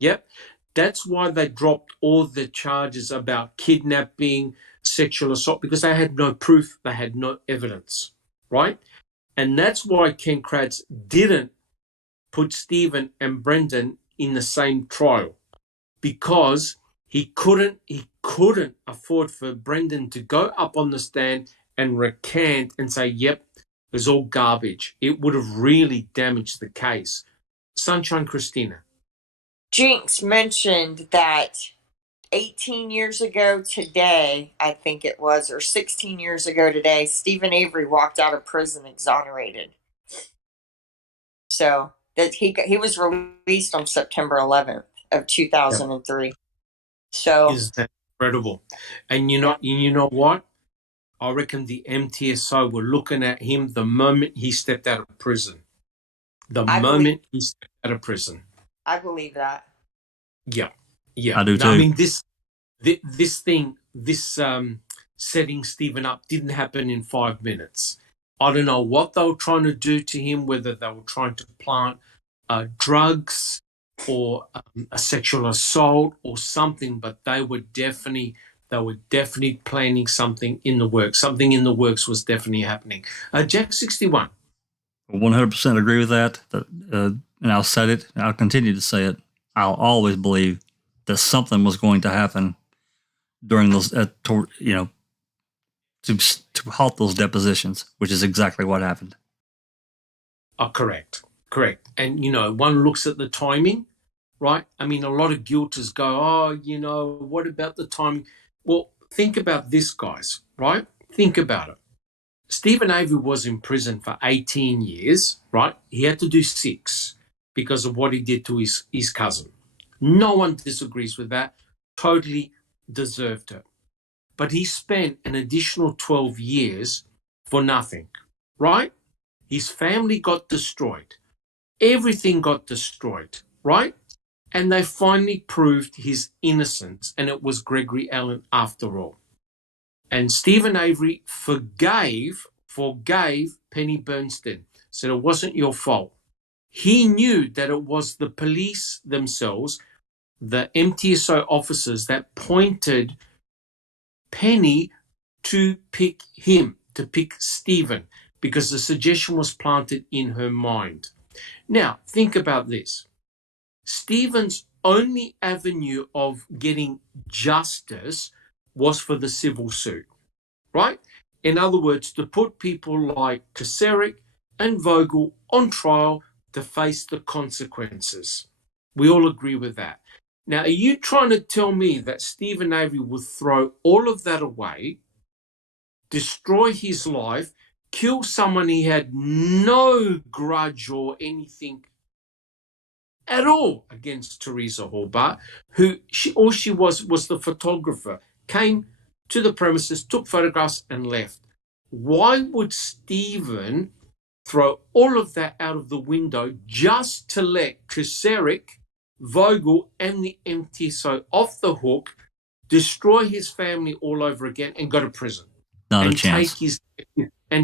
Yep. That's why they dropped all the charges about kidnapping, sexual assault, because they had no proof, they had no evidence, right? And that's why Ken Kratz didn't put Stephen and Brendan in the same trial, because he couldn't afford for Brendan to go up on the stand and recant and say, yep, it was all garbage. It would have really damaged the case. Sunshine Christina. Jinx mentioned that 18 years ago today, I think it was, or 16 years ago today, Stephen Avery walked out of prison exonerated. So that he was released on September 11th of 2003. Yep. So is that incredible? And you know what? I reckon the MTSO were looking at him the moment he stepped out of prison. He stepped out of prison. I believe that. Yeah. I do too. I mean, this setting Stephen up didn't happen in 5 minutes. I don't know what they were trying to do to him, whether they were trying to plant drugs or a sexual assault or something, but they were definitely planning something in the works. Something in the works was definitely happening. Jack 61. 100% agree with that. And I'll say it. I'll continue to say it. I'll always believe that something was going to happen during those, to halt those depositions, which is exactly what happened. Oh, correct. And, one looks at the timing, right? I mean, a lot of guilters go, what about the timing? Well, think about this, guys, right? Think about it. Stephen Avery was in prison for 18 years, right? He had to do 6 because of what he did to his cousin. No one disagrees with that. Totally deserved it. But he spent an additional 12 years for nothing, right? His family got destroyed. Everything got destroyed, right? And they finally proved his innocence, and it was Gregory Allen after all. And Stephen Avery forgave Penny Bernstein, said it wasn't your fault. He knew that it was the police themselves, the MTSO officers, that pointed Penny to pick him, to pick Stephen, because the suggestion was planted in her mind. Now, think about this. Stephen's only avenue of getting justice was for the civil suit, right? In other words, to put people like Kaseric and Vogel on trial to face the consequences. We all agree with that. Now, are you trying to tell me that Stephen Avery would throw all of that away, destroy his life, kill someone he had no grudge or anything at all against Teresa Hallbart, who all she was the photographer, came to the premises, took photographs and left? Why would Stephen throw all of that out of the window just to let Kaseric, Vogel and the MTSO off the hook, destroy his family all over again and go to prison? Not a chance.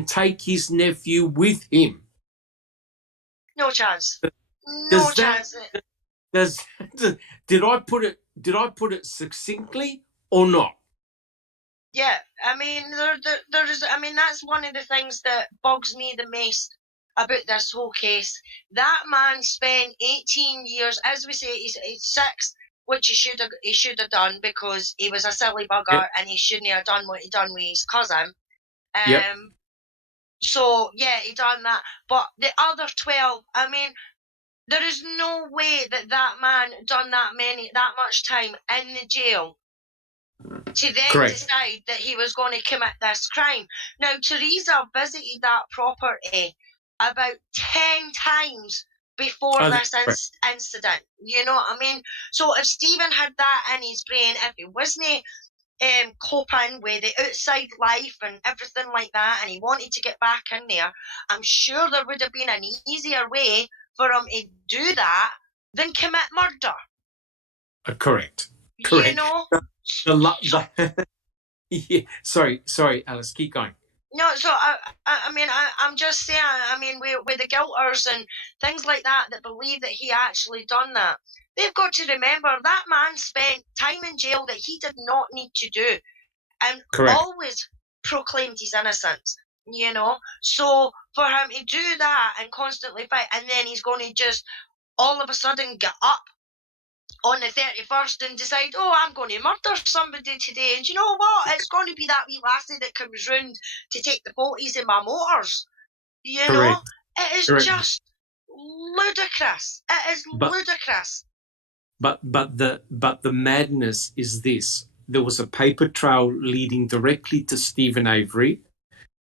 Take his nephew with him? No chance. No chance. Did I put it succinctly or not? Yeah, I mean, that's one of the things that bugs me the most about this whole case. That man spent 18 years, as we say, he's 6, which he should have done because he was a silly bugger and he shouldn't have done what he done with his cousin. So yeah, he done that. But the other 12, I mean, there is no way that man done that much time in the jail to then decide that he was going to commit this crime. Now, Teresa visited that property about 10 times before this incident. You know what I mean? So if Stephen had that in his brain, if he wasn't coping with the outside life and everything like that, and he wanted to get back in there, I'm sure there would have been an easier way for him to do that than commit murder. Correct. You know? Yeah. Sorry, Alice, keep going. No, so I'm just saying, with the guilters and things like that believe that he actually done that. They've got to remember that man spent time in jail that he did not need to do, and Correct. always proclaimed his innocence, you know? So for him to do that and constantly fight, and then he's going to just all of a sudden get up on the 31st and decide, oh, I'm going to murder somebody today. And you know what? It's going to be that wee lassie that comes round to take the photos in my motors. You know? Correct. It is Correct. just ludicrous. It is ludicrous. But the madness is this. There was a paper trail leading directly to Stephen Avery.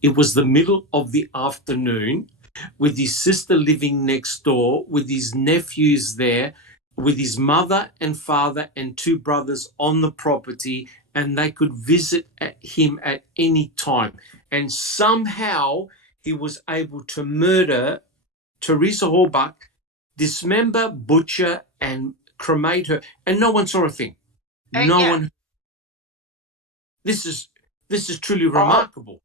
It was the middle of the afternoon, with his sister living next door, with his nephews there, with his mother and father and two brothers on the property, and they could visit him at any time. And somehow he was able to murder Teresa Halbach, dismember, butcher, and cremate her, and no one saw a thing. No one. This is truly remarkable.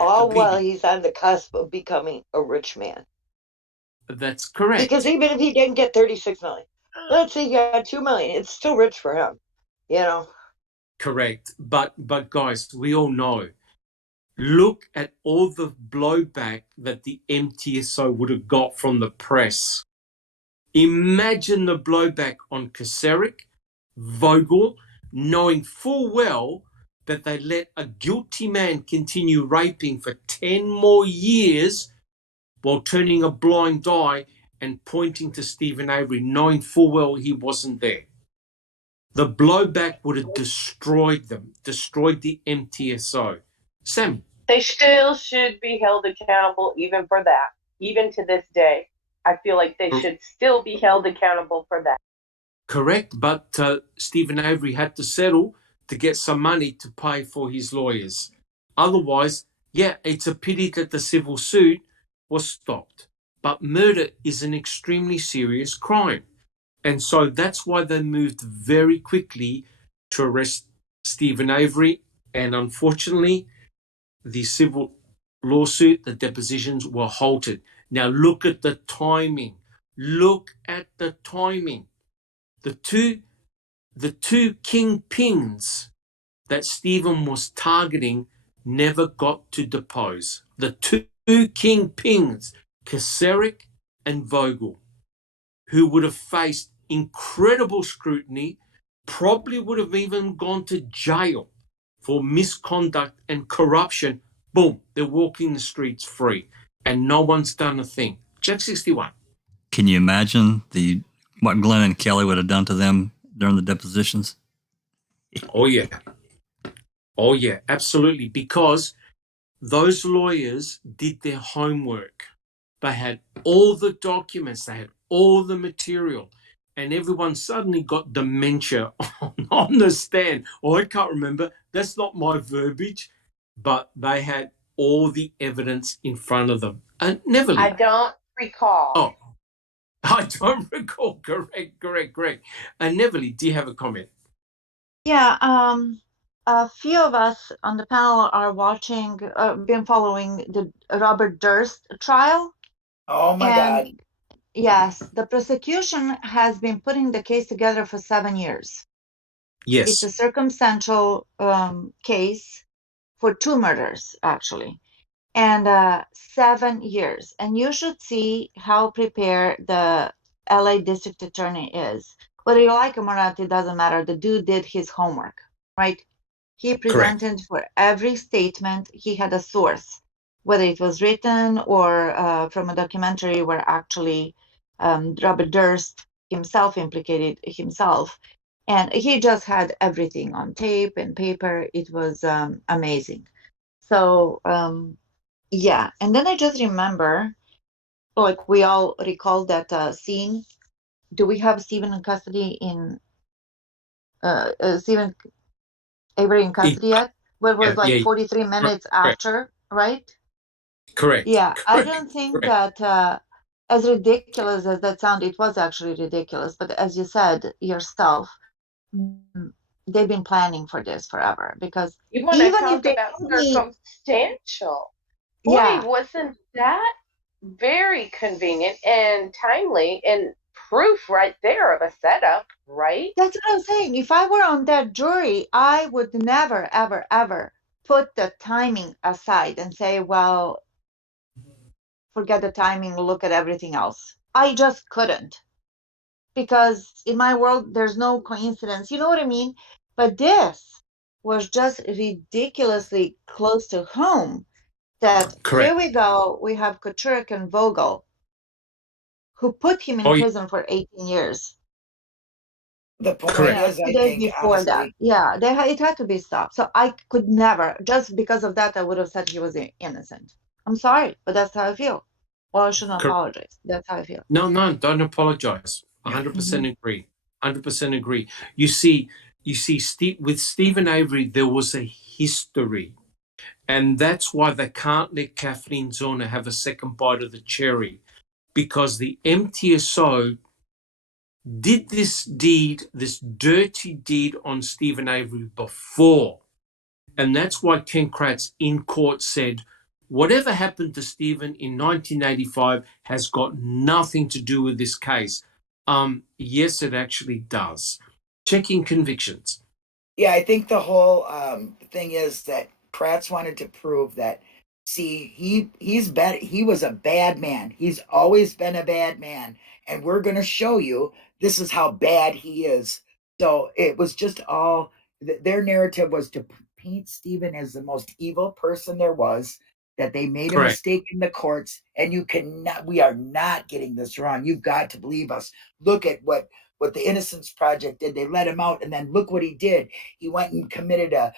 All while he's on the cusp of becoming a rich man. That's correct. Because even if he didn't get 36 million, let's say he got 2 million, it's still rich for him, you know? Correct. But guys, we all know. Look at all the blowback that the MTSO would have got from the press. Imagine the blowback on Kaseric, Vogel, knowing full well that they let a guilty man continue raping for 10 more years while turning a blind eye and pointing to Stephen Avery, knowing full well he wasn't there. The blowback would have destroyed them, destroyed the MTSO. Sam? They still should be held accountable even for that. Even to this day, I feel like they should still be held accountable for that. Correct, but Stephen Avery had to settle to get some money to pay for his lawyers. Otherwise, yeah, it's a pity that the civil suit was stopped. But murder is an extremely serious crime. And so that's why they moved very quickly to arrest Stephen Avery. And unfortunately, the civil lawsuit, the depositions were halted. Now look at the timing. Look at the timing. The two kingpins that Stephen was targeting never got to depose. The two kingpins, Kaseric and Vogel, who would have faced incredible scrutiny, probably would have even gone to jail for misconduct and corruption. Boom, they're walking the streets free, and no one's done a thing. Jack 61. Can you imagine what Glenn and Kelly would have done to them during the depositions? Oh, yeah, absolutely. Because those lawyers did their homework. They had all the documents, they had all the material, and everyone suddenly got dementia on the stand. Oh, I can't remember. That's not my verbiage. But they had all the evidence in front of them. And Neverly. I don't recall. Oh, I don't recall. Correct. And Neverly, do you have a comment? Yeah, a few of us on the panel are been following the Robert Durst trial. Oh my God. Yes, the prosecution has been putting the case together for 7 years. Yes. It's a circumstantial case for 2 murders, actually, and 7 years. And you should see how prepared the LA District Attorney is. Whether you like him or not, it doesn't matter. The dude did his homework, right? He presented for every statement. He had a source, whether it was written or from a documentary where actually Robert Durst himself implicated himself. And he just had everything on tape and paper. It was amazing. So, yeah. And then I just remember, like we all recall that scene. Do we have Stephen in custody Stephen Avery in custody yet? Where it was 43 minutes after, right? Correct. Yeah, correct. I don't think that as ridiculous as that sounded, it was actually ridiculous. But as you said yourself, they've been planning for this forever, because You want to even talk if they about only, circumstantial. Boy, yeah, wasn't that very convenient and timely and proof right there of a setup, right? That's what I'm saying. If I were on that jury, I would never, ever, ever put the timing aside and say, well, forget the timing, look at everything else. I just couldn't. Because in my world, there's no coincidence. You know what I mean? But this was just ridiculously close to home that here Correct. we go. We have Kuchurik and Vogel, who put him in Oh, yeah, prison for 18 years. The point correct. is, 2 I days think, before that. honestly, Yeah, it had to be stopped. So I could never, just because of that, I would have said he was innocent. I'm sorry, but that's how I feel. Well, I shouldn't Correct. apologize. That's how I feel. No, don't apologize. yeah. 100% agree. 100% agree. You see, with Stephen Avery, there was a history. And that's why they can't let Kathleen Zellner have a second bite of the cherry, because the MTSO did this deed, this dirty deed on Stephen Avery before. And that's why Ken Kratz in court said, whatever happened to Stephen in 1985 has got nothing to do with this case. Yes, it actually does. Checking convictions. Yeah, I think the whole thing is that Kratz wanted to prove that, see, he's bad. He was a bad man. He's always been a bad man, and we're going to show you this is how bad he is. So it was just all their narrative was to paint Stephen as the most evil person there was. That they made a Correct. mistake in the courts, and you cannot. We are not getting this wrong. You've got to believe us. Look at what the Innocence Project did. They let him out, and then look what he did. He went and committed a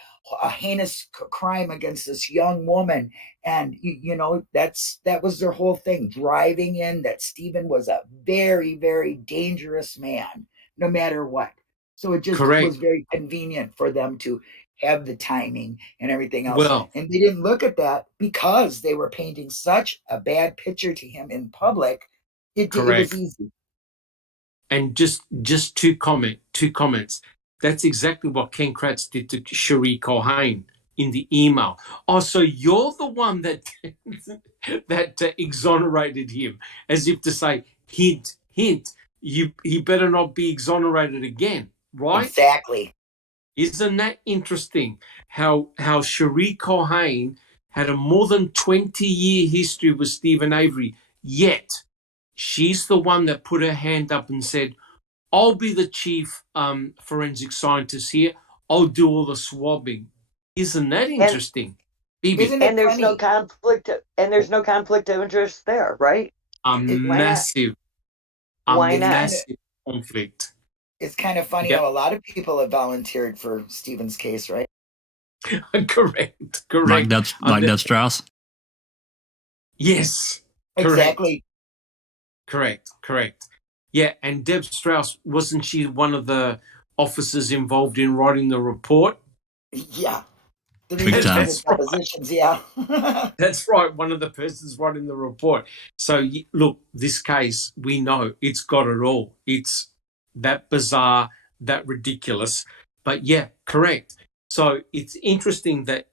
heinous crime against this young woman, and you know that was their whole thing, driving in that Stephen was a very, very dangerous man, no matter what. So it just Correct. was very convenient for them to have the timing and everything else. Well, And they didn't look at that because they were painting such a bad picture to him in public. It was correct. easy. And just two comments. That's exactly what Ken Kratz did to Cherie Cohane in the email. Oh, so you're the one that exonerated him, as if to say, hint, he better not be exonerated again, right? Exactly. Isn't that interesting? How Cherie Cohane had a more than 20-year history with Stephen Avery, yet she's the one that put her hand up and said, I'll be the chief forensic scientist here. I'll do all the swabbing. Isn't that interesting? Bibi, Isn't it And there's funny? no conflict of interest there, right? a Why not? massive conflict. It's kind of funny Yep. how a lot of people have volunteered for Stephen's case, right? Correct. Like Deb Strauss. Yes. Exactly. Correct. Yeah, and Deb Strauss, wasn't she one of the officers involved in writing the report? Yeah. The Big time. depositions, yeah. That's right, one of the persons writing the report. So, look, this case, we know it's got it all. It's that bizarre, that ridiculous. But yeah, correct. So it's interesting that,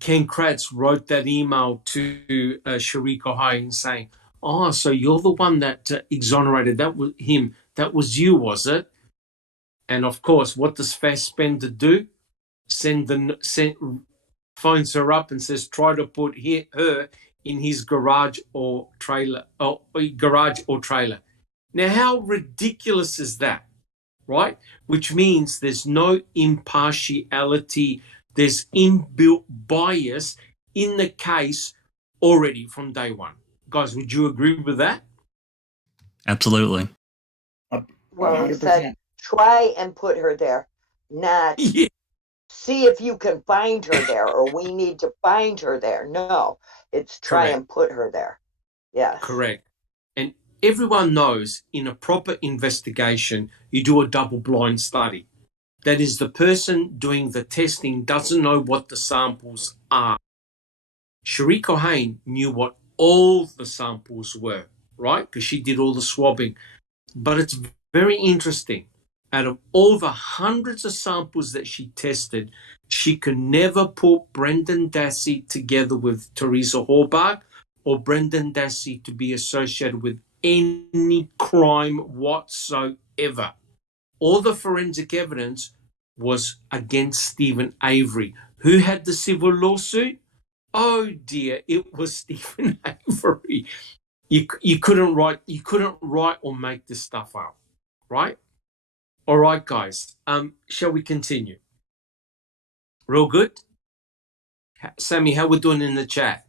Ken Kratz wrote that email to Cherie Cohane saying, oh, so you're the one that exonerated. That was him. That was you, was it? And of course, what does Fassbender do? Phones her up and says, try to put her in his garage or trailer. Now, how ridiculous is that, right? Which means there's no impartiality. There's inbuilt bias in the case already from day one. Guys, would you agree with that? Absolutely. Well, he 100%. said, try and put her there, not Yeah. see if you can find her there, or we need to find her there. No, it's try Correct. and put her there. Yes. Correct. And everyone knows in a proper investigation, you do a double-blind study. That is, the person doing the testing doesn't know what the samples are. Cherie Cohane knew what all the samples were, right? Because she did all the swabbing. But it's very interesting. Out of all the hundreds of samples that she tested, she could never put Brendan Dassey together with Teresa Horbach or Brendan Dassey to be associated with any crime whatsoever. All the forensic evidence was against Stephen Avery. Who had the civil lawsuit? Oh dear, it was Stephen Avery. You couldn't write or make this stuff up, right? All right, guys. Shall we continue? Real good. Sammy, how we doing in the chat?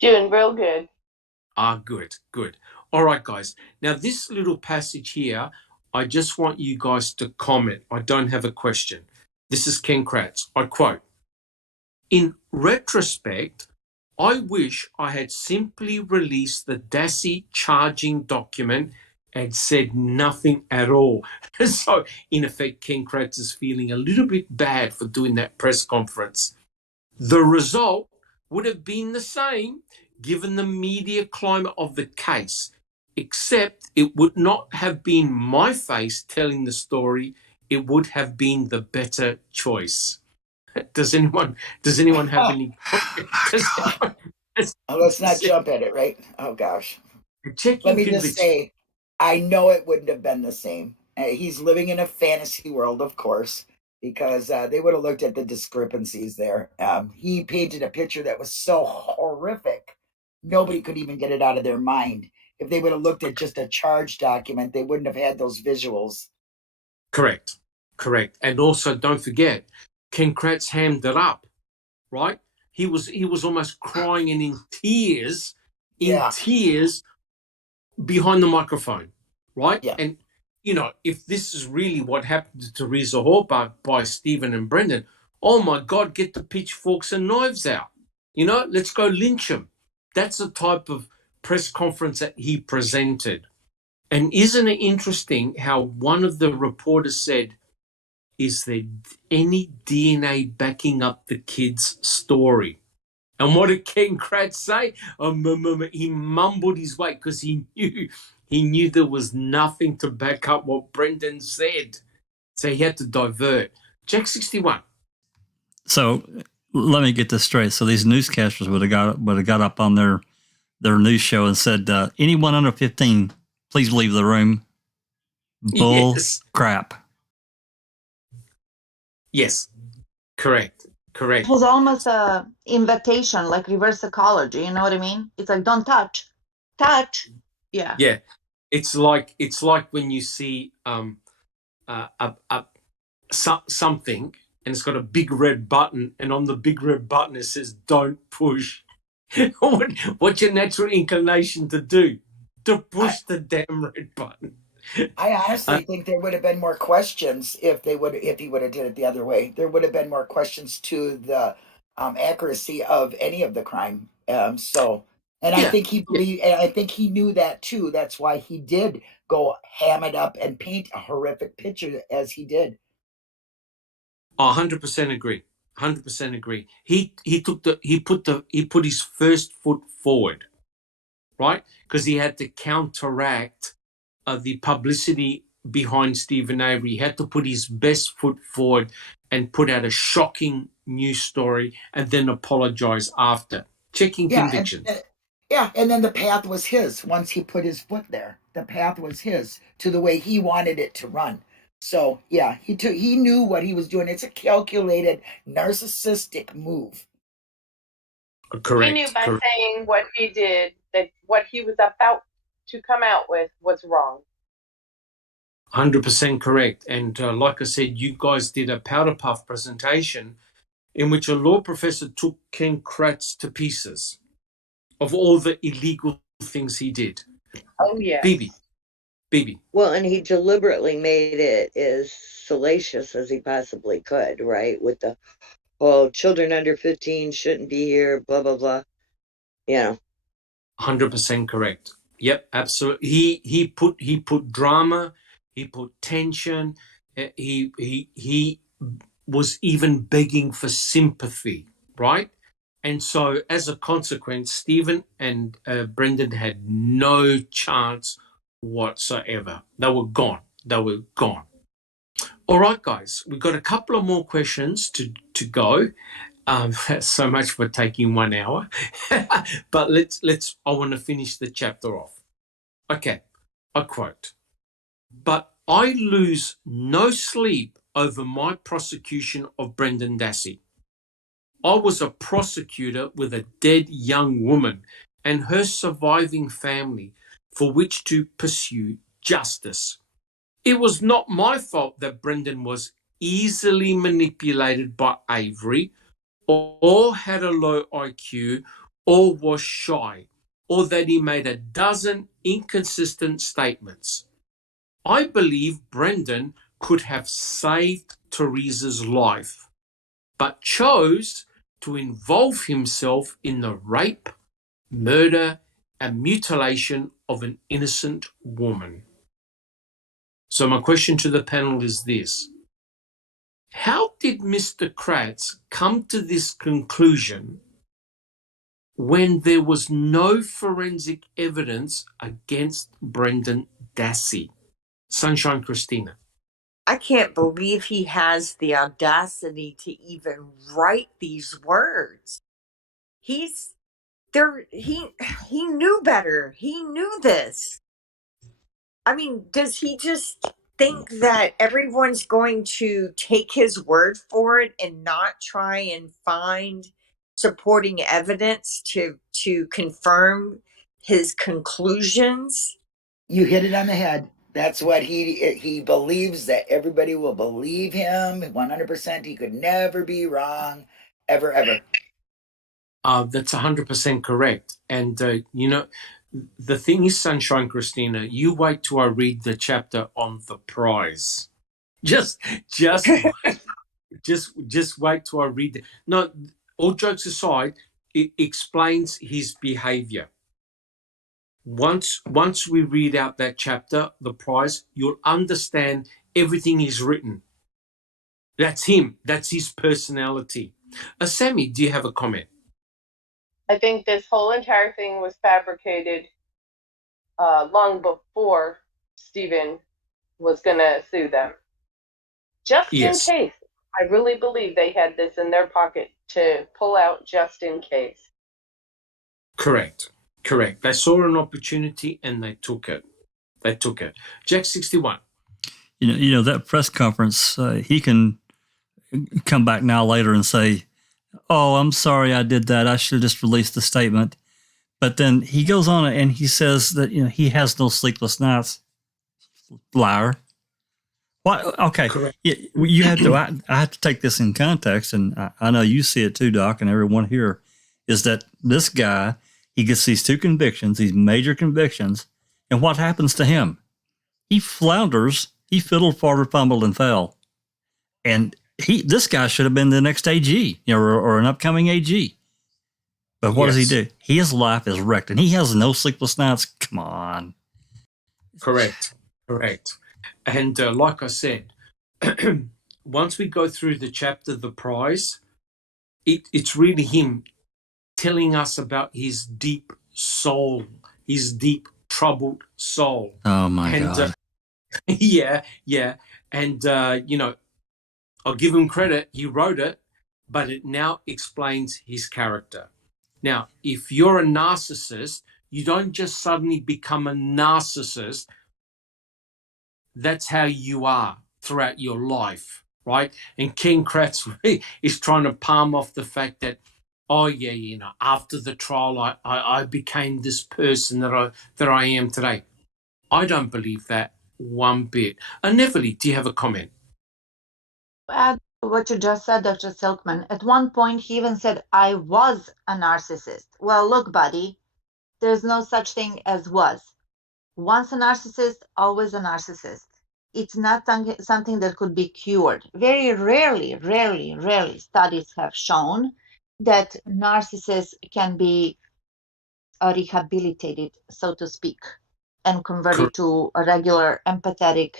Doing real good. Good. All right, guys. Now, this little passage here, I just want you guys to comment. I don't have a question. This is Ken Kratz. I quote, "In retrospect, I wish I had simply released the Dassey charging document and said nothing at all." So, in effect, Ken Kratz is feeling a little bit bad for doing that press conference. The result would have been the same given the media climate of the case, except it would not have been my face telling the story. It would have been the better choice. Does anyone have any? Let's not jump at it, right? Oh gosh. Checking Let me just conviction. say, I know it wouldn't have been the same. He's living in a fantasy world, of course, because they would have looked at the discrepancies there. He painted a picture that was so horrific, nobody could even get it out of their mind. If they would have looked at just a charge document, they wouldn't have had those visuals. Correct. And also, don't forget, Ken Kratz hammed it up, right? He was almost crying and in tears behind the microphone, right? Yeah. And, if this is really what happened to Teresa Horbach by Stephen and Brendan, oh my God, get the pitchforks and knives out. Let's go lynch him. That's the type of press conference that he presented. And isn't it interesting how one of the reporters said, "Is there any DNA backing up the kid's story?" And what did Ken Kratz say? He mumbled his way because he knew there was nothing to back up what Brendan said. So he had to divert. Jack 61. So let me get this straight. So these newscasters would have got up on their news show and said, "Anyone under 15, please leave the room." Bull crap. Yes, correct. It was almost a invitation, like reverse psychology. You know what I mean? It's like, don't touch. Yeah. Yeah, it's like when you see something and it's got a big red button, and on the big red button it says "Don't push." What's your natural inclination to do? To push the damn red button. I honestly think there would have been more questions if he would have did it the other way. There would have been more questions to the accuracy of any of the crime. I think he believed, and I think he knew that too. That's why he did go ham it up and paint a horrific picture as he did. 100% agree. 100% agree. He put his first foot forward, right? Because he had to counteract the publicity behind Stephen Avery. He had to put his best foot forward and put out a shocking news story and then apologize after. Checking conviction. And then the path was his. Once he put his foot there, the path was his to the way he wanted it to run. So yeah, he knew what he was doing. It's a calculated, narcissistic move. Correct. He knew by saying what he did that what he was about to come out with was wrong. 100% correct. And like I said, you guys did a powder puff presentation in which a law professor took Ken Kratz to pieces of all the illegal things he did. Oh, yeah. BB. Well, and he deliberately made it as salacious as he possibly could, right? With the, children under 15 shouldn't be here, blah, blah, blah. 100% correct. Yep, absolutely. He put drama, he put tension, he was even begging for sympathy, right? And so as a consequence, Stephen and Brendan had no chance whatsoever. They were gone. All right, guys, we've got a couple of more questions to go. So much for taking 1 hour. But I want to finish the chapter off. Okay, I quote, "But I lose no sleep over my prosecution of Brendan Dassey. I was a prosecutor with a dead young woman and her surviving family for which to pursue justice. It was not my fault that Brendan was easily manipulated by Avery, or had a low IQ, or was shy, or that he made a dozen inconsistent statements. I believe Brendan could have saved Teresa's life, but chose to involve himself in the rape, murder, and mutilation of an innocent woman." So my question to the panel is this: how did Mr. Kratz come to this conclusion when there was no forensic evidence against Brendan Dassey? Sunshine Christina. I can't believe he has the audacity to even write these words. He's there. He knew better. He knew this. I mean, does he just think that everyone's going to take his word for it and not try and find supporting evidence to confirm his conclusions? You hit it on the head. That's what he believes, that everybody will believe him 100%. He could never be wrong, ever, ever. That's 100% correct. And, the thing is, Sunshine Christina, you wait till I read the chapter on the prize. Just wait till I read it. No, all jokes aside, it explains his behavior. Once we read out that chapter, the prize, you'll understand everything he's written. That's him. That's his personality. Sammy, do you have a comment? I think this whole entire thing was fabricated long before Stephen was going to sue them. Just Yes. in case. I really believe they had this in their pocket to pull out just in case. Correct. They saw an opportunity and they took it. Jack 61. You know that press conference, he can come back now later and say, "Oh, I'm sorry I did that. I should have just released the statement." But then he goes on and he says that he has no sleepless nights. Liar. What? Okay. Correct. You have to. I have to take this in context, and I know you see it too, Doc, and everyone here, is that this guy, he gets these two convictions, these major convictions, and what happens to him? He flounders. He fiddled, farted, fumbled, and fell. And this guy should have been the next AG, or an upcoming AG. But what does he do? His life is wrecked, and he has no sleepless nights. Come on. Correct. And like I said, once we go through the chapter, the prize, it's really him telling us about his deep soul, his deep troubled soul. Oh my God. Yeah. And, I'll give him credit. He wrote it, but it now explains his character. Now, if you're a narcissist, you don't just suddenly become a narcissist. That's how you are throughout your life, right? And Ken Kratz is trying to palm off the fact that, after the trial, I became this person that I am today. I don't believe that one bit. Neverly, do you have a comment? Add what you just said, Dr. Silkman. At one point, he even said, "I was a narcissist." Well, look, buddy, there's no such thing as was. Once a narcissist, always a narcissist. It's not something that could be cured. Very rarely, studies have shown that narcissists can be rehabilitated, so to speak, and converted to a regular empathetic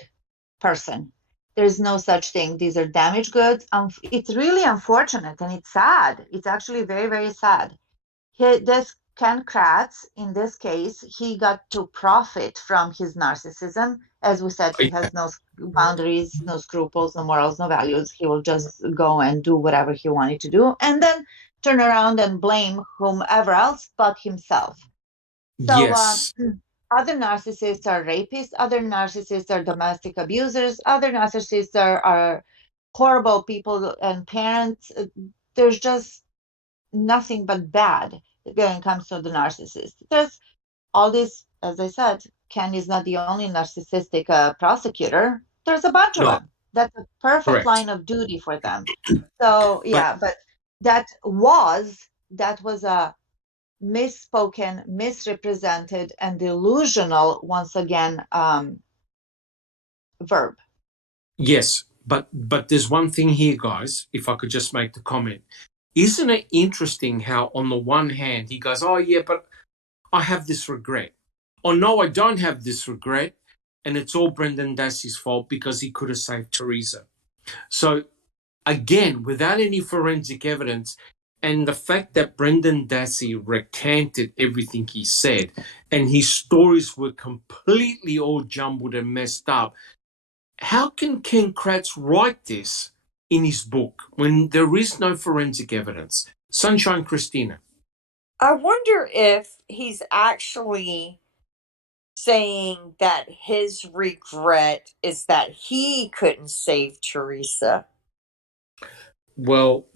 person. There's no such thing. These are damaged goods. It's really unfortunate and it's sad. It's actually very, very sad. This Ken Kratz, in this case, he got to profit from his narcissism. As we said, he has no boundaries, no scruples, no morals, no values. He will just go and do whatever he wanted to do and then turn around and blame whomever else but himself. So Yes. other narcissists are rapists, other narcissists are domestic abusers, other narcissists are horrible people and parents. There's just nothing but bad when it comes to the narcissist. There's all this, as I said, Ken is not the only narcissistic prosecutor. There's a bunch of No. them. That's a perfect Correct. line of duty for them. So yeah, but that was a misspoken, misrepresented, and delusional, once again, verb. Yes, but there's one thing here, guys, if I could just make the comment. Isn't it interesting how on the one hand he goes, oh yeah, but I have this regret. Oh no, I don't have this regret. And it's all Brendan Dassey's fault because he could have saved Teresa. So again, without any forensic evidence, and the fact that Brendan Dassey recanted everything he said, and his stories were completely all jumbled and messed up, how can Ken Kratz write this in his book when there is no forensic evidence? Sunshine Christina. I wonder if he's actually saying that his regret is that he couldn't save Teresa. Well,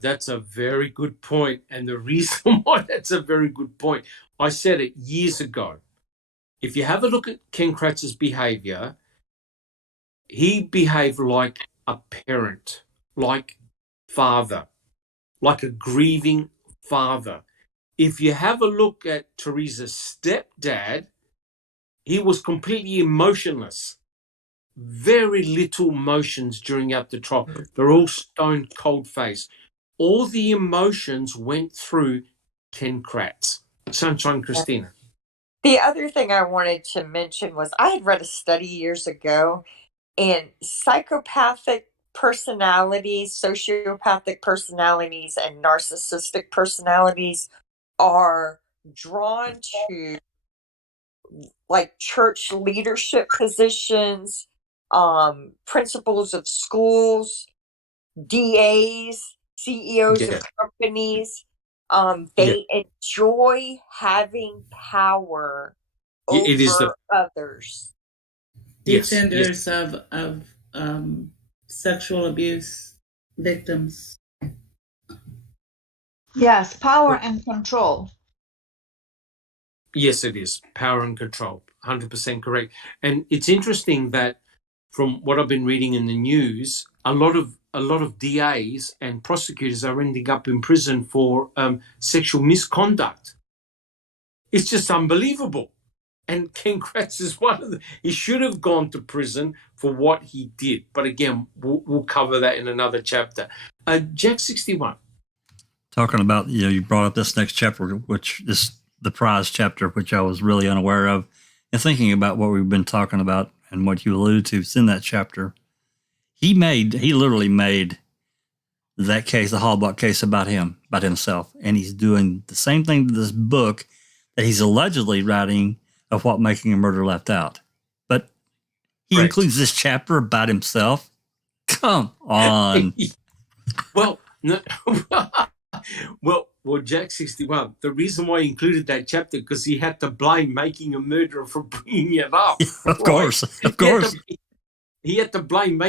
that's a very good point. And the reason why that's a very good point, I said it years ago. If you have a look at Ken Kratz's behavior, he behaved like a parent, like father, like a grieving father. If you have a look at Teresa's stepdad, he was completely emotionless. Very little emotions during the trial. They're all stone cold face. All the emotions went through Ken Kratz. Sunshine Christina. The other thing I wanted to mention was I had read a study years ago, and psychopathic personalities, sociopathic personalities, and narcissistic personalities are drawn to like church leadership positions, principals of schools, DAs, CEOs Yeah. of companies. They enjoy having power It is over others. Defenders of sexual abuse victims. Yes, power and control. Yes, it is. Power and control. 100% correct. And it's interesting that from what I've been reading in the news, a lot of DAs and prosecutors are ending up in prison for sexual misconduct. It's just unbelievable. And Ken Kratz is one of them. He should have gone to prison for what he did. But again, we'll cover that in another chapter. Jack 61. Talking about, you brought up this next chapter, which is the prize chapter, which I was really unaware of. And thinking about what we've been talking about and what you alluded to in that chapter, he literally made that case, the Hallbach case, about himself. And he's doing the same thing to this book that he's allegedly writing of What Making a Murder Left Out. But he includes this chapter about himself. Come on. Well, no, well, Jack 61, the reason why he included that chapter, because he had to blame Making a Murderer for bringing it up. Of course. He had to blame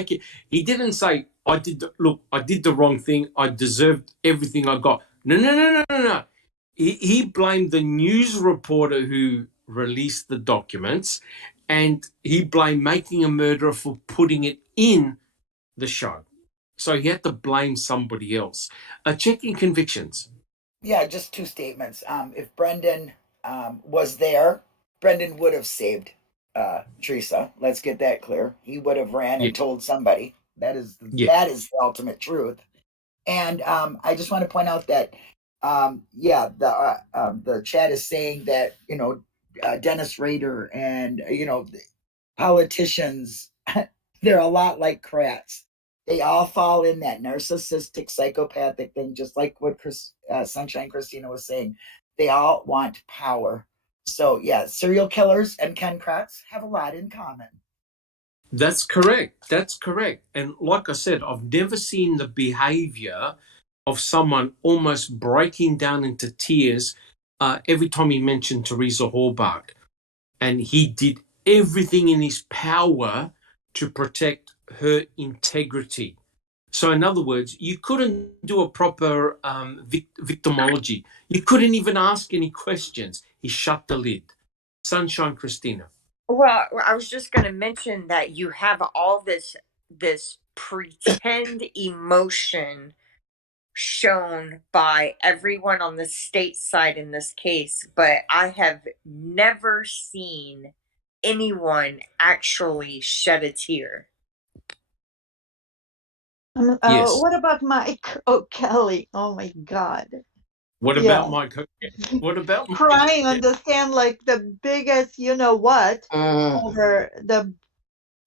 he didn't say, I did the wrong thing. I deserved everything I got. No. He blamed the news reporter who released the documents, and he blamed Making a Murderer for putting it in the show. So he had to blame somebody else. Checking convictions. Yeah, just two statements. If Brendan was there, Brendan would have saved Teresa. Let's get that clear. He would have ran and told somebody. That is the ultimate truth. And I just want to point out that the chat is saying that Dennis Rader and politicians, they're a lot like Kratz. They all fall in that narcissistic, psychopathic thing, just like what Sunshine Christina was saying. They all want power. So yeah, serial killers and Ken Kratz have a lot in common. That's correct. That's correct. And like I said, I've never seen the behavior of someone almost breaking down into tears every time he mentioned Teresa Halbach. And he did everything in his power to protect her integrity. So in other words, you couldn't do a proper victimology. You couldn't even ask any questions. He shut the lid. Sunshine Christina. Well, I was just going to mention that you have all this pretend emotion shown by everyone on the state side in this case, but I have never seen anyone actually shed a tear. Yes. What about Mike O'Kelly? Oh my God. What about Mike? What about crying on the stand like the biggest, you know what, over the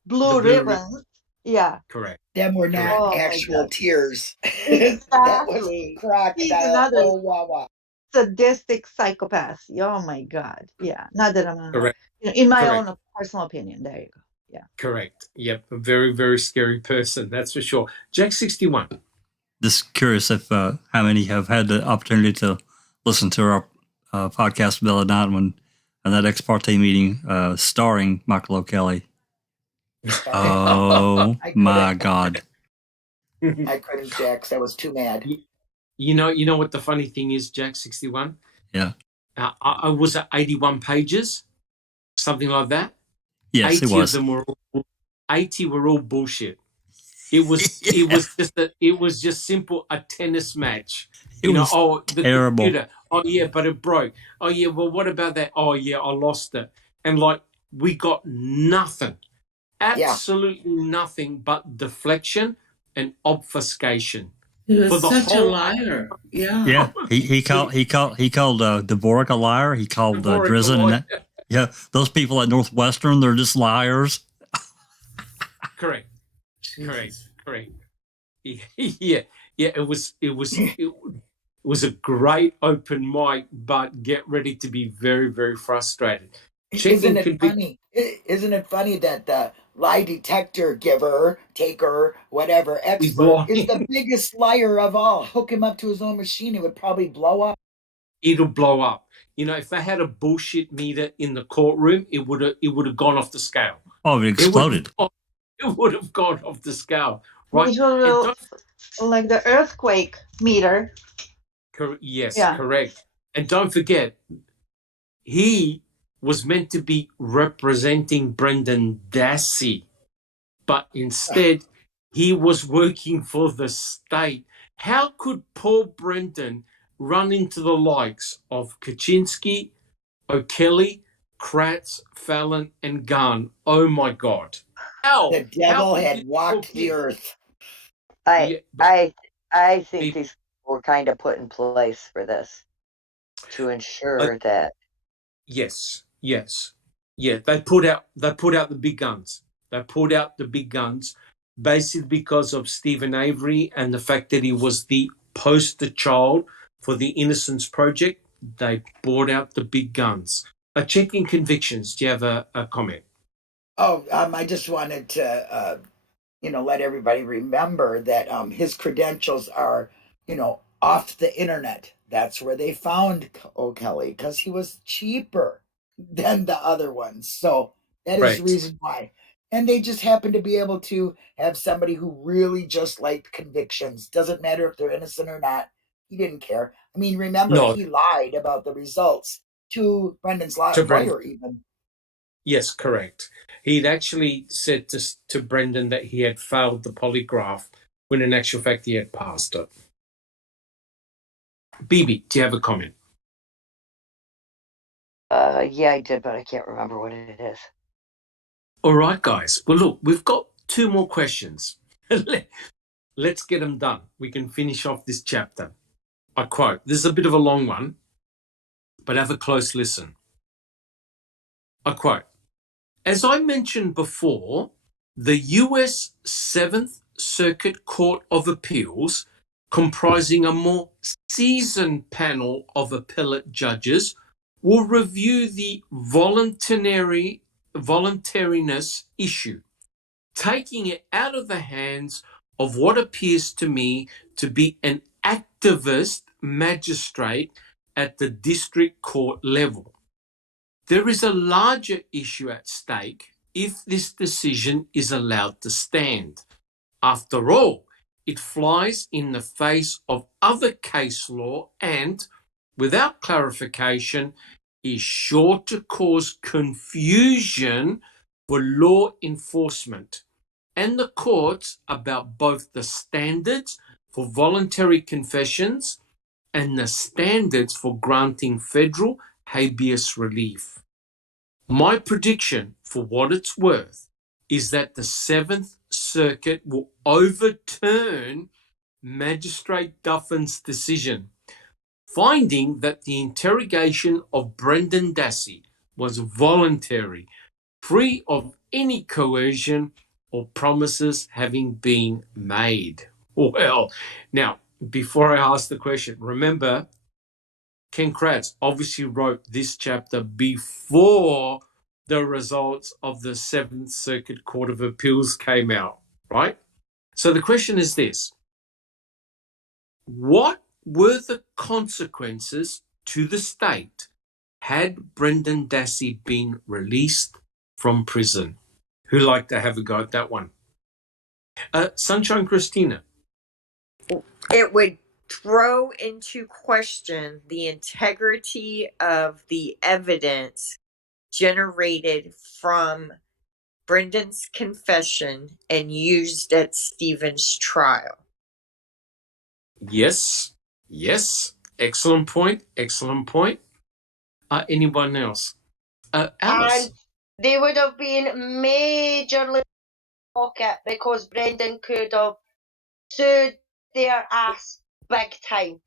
blue ribbons? Yeah. Correct. Them were not actual tears. That was Exactly. He's crocodile. another Oh, wah, wah. sadistic psychopath. Oh my God. Yeah. Not that I'm Correct. in my Correct. own personal opinion. There you go. Yeah. Correct. Yep. A very, very scary person. That's for sure. Jack 61. Just curious if how many have had the opportunity to listen to our podcast Bill and Not when that ex parte meeting starring Michael O'Kelly. Oh my God! I couldn't, Jax. I was too mad. You know what the funny thing is, Jack 61? Yeah. I was at 81 pages, something like that. Yes, 80 it was. of them were 80 were all bullshit. It was it was just simple a tennis match. It was terrible. Computer. Oh yeah, but it broke. Oh yeah, well what about that? Oh yeah, I lost it. And like we got nothing. Absolutely nothing but deflection and obfuscation. He was such a liar. Yeah. Yeah. He called Dvorak a liar. He called Drizzen. Yeah, those people at Northwestern, they're just liars. Correct. Yeah. It was a great open mic, but get ready to be very, very frustrated. Isn't it funny? Isn't it funny that the lie detector giver, taker, whatever, expert is the biggest liar of all? Hook him up to his own machine, it would probably blow up. It'll blow up. You know, if they had a bullshit meter in the courtroom, it would have gone off the scale. Oh, it exploded. It would have gone off the scale, right? Like the earthquake meter. Yes, correct. And don't forget, he was meant to be representing Brendan Dassey, but instead he was working for the state. How could poor Brendan run into the likes of Kaczynski, O'Kelly, Kratz, Fallon, and Gunn? Oh my God. The devil had walked the earth. I think these were kind of put in place for this to ensure that. Yes. Yeah, they put out the big guns. They pulled out the big guns basically because of Stephen Avery and the fact that he was the poster child for the Innocence Project. They brought out the big guns. Checking convictions. Do you have a comment? Oh, I just wanted to, let everybody remember that his credentials are, off the internet. That's where they found O'Kelly because he was cheaper than the other ones. So that is the reason why. And they just happen to be able to have somebody who really just liked convictions. Doesn't matter if they're innocent or not. He didn't care. I mean, remember, he lied about the results to Brendan's lawyer even. Yes, correct. He'd actually said to Brendan that he had failed the polygraph when in actual fact he had passed it. Bibi, do you have a comment? Yeah, I did, but I can't remember what it is. All right, guys. Well, look, we've got 2 more questions. Let's get them done. We can finish off this chapter. I quote, this is a bit of a long one, but have a close listen. I quote, as I mentioned before, the U.S. 7th Circuit Court of Appeals comprising a more seasoned panel of appellate judges, will review the voluntariness issue, taking it out of the hands of what appears to me to be an activist magistrate at the district court level. There is a larger issue at stake if this decision is allowed to stand. After all, it flies in the face of other case law and, without clarification, is sure to cause confusion for law enforcement and the courts about both the standards for voluntary confessions and the standards for granting federal habeas relief. My prediction, for what it's worth, is that the Seventh Circuit will overturn Magistrate Duffin's decision, finding that the interrogation of Brendan Dassey was voluntary, free of any coercion or promises having been made. Well, now, before I ask the question, remember, Ken Kratz obviously wrote this chapter before the results of the Seventh Circuit Court of Appeals came out, right? So the question is this: what were the consequences to the state had Brendan Dassey been released from prison? Who'd like to have a go at that one? Sunshine Christina. It would throw into question the integrity of the evidence generated from Brendan's confession and used at Stephen's trial. Yes. Excellent point. Anyone else? Alice. And they would have been majorly pocket because Brendan could have sued their ass big time,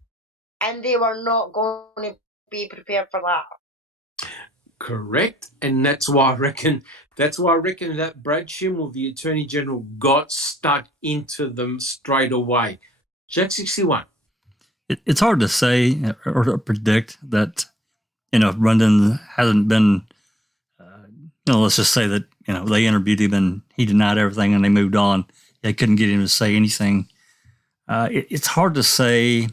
and they were not going to be prepared for that. Correct, and that's why I reckon that Brad Schimmel, the Attorney General, got stuck into them straight away. Jack 61. It's hard to say or to predict that, if Brendan hasn't been, let's just say that, they interviewed him and he denied everything and they moved on. They couldn't get him to say anything. It's hard to say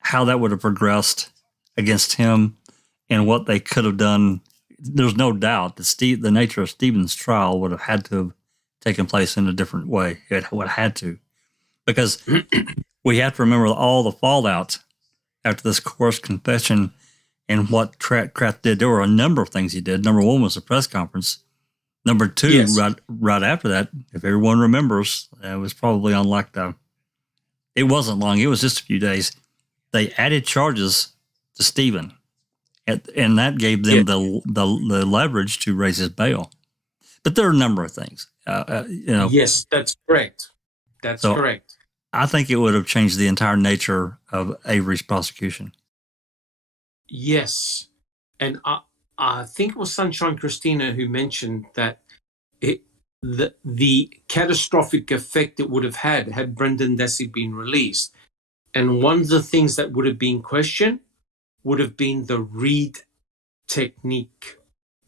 how that would have progressed against him and what they could have done. There's no doubt that the nature of Stephen's trial would have had to have taken place in a different way. It would have had to, because we have to remember all the fallout after this coerced confession and what Kratz did. There were a number of things he did. Number one was a press conference. Number two, yes. right after that, if everyone remembers, it was probably on it wasn't long. It was just a few days. They added charges to Stephen, and that gave them the leverage to raise his bail. But there are a number of things. Yes, that's correct. That's correct. I think it would have changed the entire nature of Avery's prosecution. Yes, and I think it was Sunshine Christina who mentioned that the catastrophic effect it would have had Brendan Dassey been released. And one of the things that would have been questioned would have been the read technique.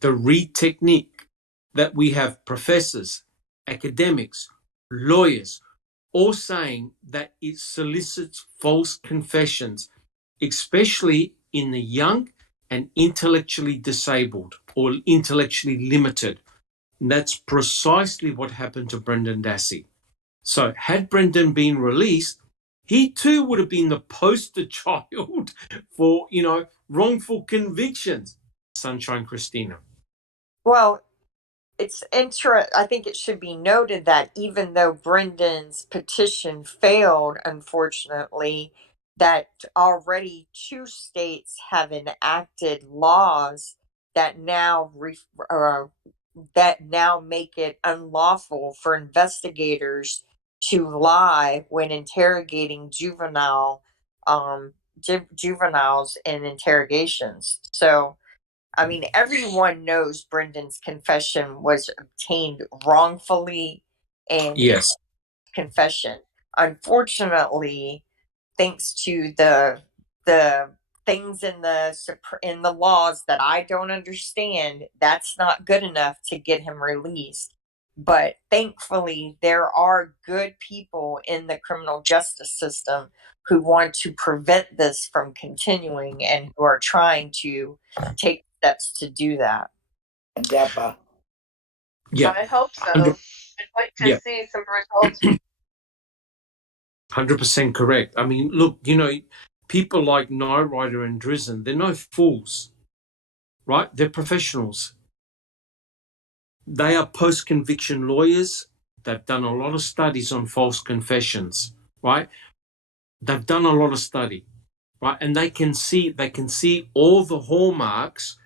The read technique that we have professors, academics, lawyers, all saying that it solicits false confessions, especially in the young and intellectually disabled or intellectually limited. And that's precisely what happened to Brendan Dassey. So had Brendan been released, he too would have been the poster child for, wrongful convictions. Sunshine Christina. Well, it's interesting. I think it should be noted that even though Brendan's petition failed, unfortunately, that already 2 states have enacted laws that now make it unlawful for investigators to lie when interrogating juveniles in interrogations. So, I mean, everyone knows Brendan's confession was obtained wrongfully, and yes, confession. Unfortunately, thanks to the things in the laws that I don't understand, that's not good enough to get him released. But thankfully, there are good people in the criminal justice system who want to prevent this from continuing and who are trying to take steps to do that. And DEPA. Yeah, I hope so. 100 I'd like to yeah. see some results. 100% correct. I mean, look, you know, people like Nyrider and Drizzen, they're no fools, right? They're professionals. They are post-conviction lawyers. They've done a lot of studies on false confessions, right? They've done a lot of study, right? And they can see all the hallmarks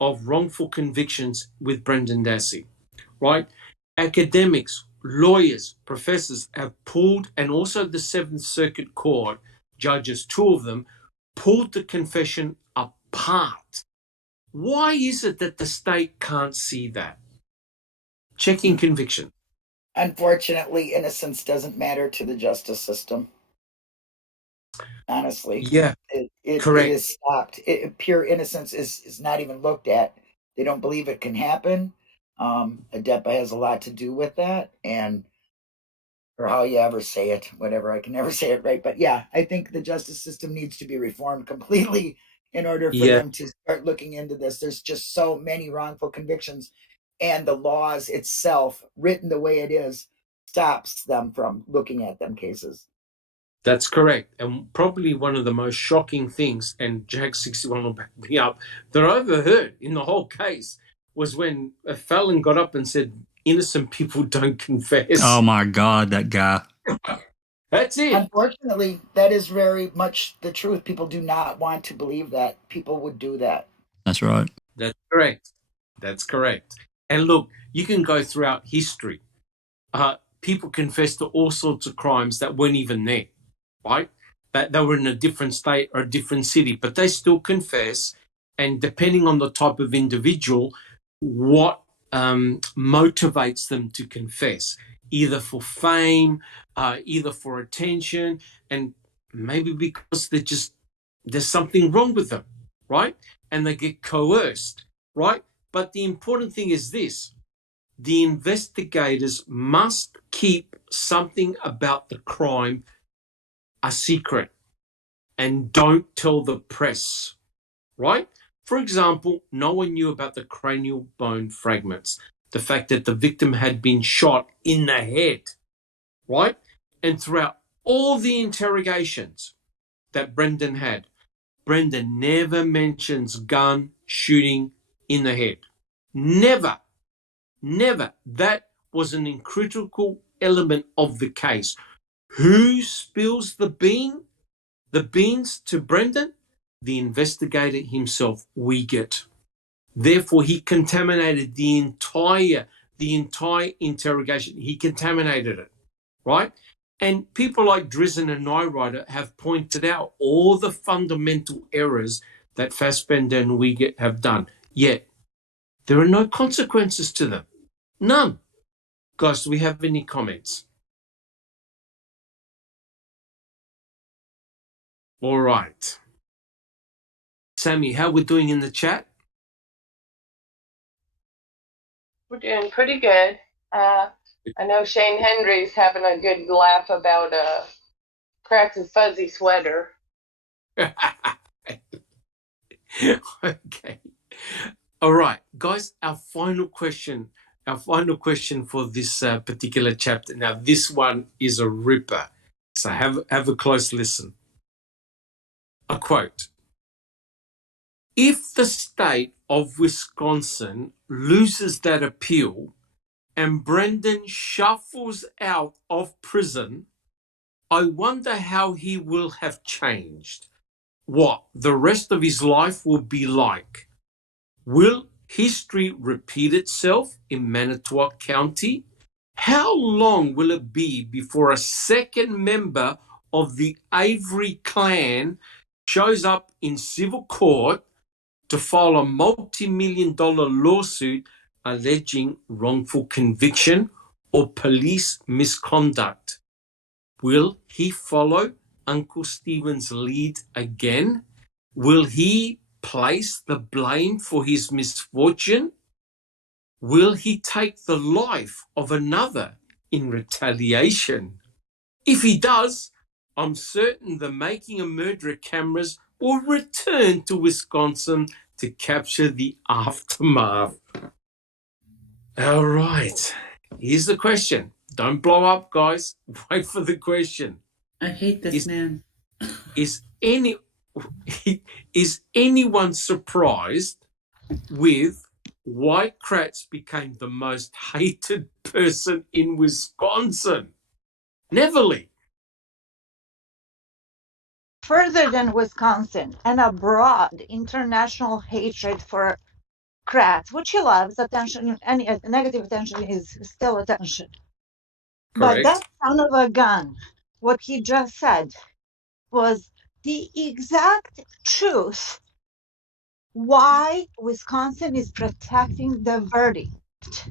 of wrongful convictions with Brendan Dassey, right? Academics, lawyers, professors have pulled, and also the Seventh Circuit Court judges, two of them, pulled the confession apart. Why is it that the state can't see that? Checking conviction. Unfortunately, innocence doesn't matter to the justice system. Honestly. Yeah, it correct. is stopped. Pure innocence is not even looked at. They don't believe it can happen. ADEPA has a lot to do with that, and or how you ever say it, whatever. I can never say it right, but yeah, I think the justice system needs to be reformed completely in order for them to start looking into this. There's just so many wrongful convictions, and the laws itself, written the way it is, stops them from looking at them cases. That's correct. And probably one of the most shocking things, and Jack 61 will back me up, that I overheard in the whole case was when a felon got up and said, innocent people don't confess. Oh my God, that guy. That's it. Unfortunately, that is very much the truth. People do not want to believe that people would do that. That's right. That's correct. That's correct. And look, you can go throughout history. People confess to all sorts of crimes that weren't even there, right? That they were in a different state or a different city, but they still confess. And depending on the type of individual, what motivates them to confess, either for fame, either for attention, and maybe because there's something wrong with them, right? And they get coerced, right? But the important thing is this: the investigators must keep something about the crime a secret and don't tell the press, right? For example, no one knew about the cranial bone fragments, the fact that the victim had been shot in the head, right? And throughout all the interrogations that Brendan had, Brendan never mentions gun shooting in the head. Never. Never. That was an critical element of the case. Who spills the beans to Brendan? The investigator himself, Wiegert. Therefore, he contaminated the entire interrogation. He contaminated it, right? And people like Drizzen and Nyrider have pointed out all the fundamental errors that Fassbender and Wiegert have done. Yet, there are no consequences to them. None. Guys, do we have any comments? All right. Sammy, how we doing in the chat? We're doing pretty good. I know Shane Hendry's having a good laugh about Kratz's fuzzy sweater. Okay. All right, guys, our final question for this particular chapter. Now, this one is a ripper. So have a close listen. A quote: if the state of Wisconsin loses that appeal and Brendan shuffles out of prison, I wonder how he will have changed. What the rest of his life will be like. Will history repeat itself in Manitowoc County? How long will it be before a second member of the Avery clan shows up in civil court to file a multi-million-dollar lawsuit alleging wrongful conviction or police misconduct? Will he follow Uncle Stephen's lead again? Will he place the blame for his misfortune? Will he take the life of another in retaliation? If he does, I'm certain the Making a Murderer cameras will return to Wisconsin to capture the aftermath. All right. Here's the question. Don't blow up, guys. Wait for the question. I hate this man. Is anyone surprised with why Kratz became the most hated person in Wisconsin? Neverly. Further than Wisconsin and abroad, international hatred for Kratz, which he loves. Attention, any negative attention is still attention. But that Correct. son of a gun, what he just said, was the exact truth why Wisconsin is protecting the verdict.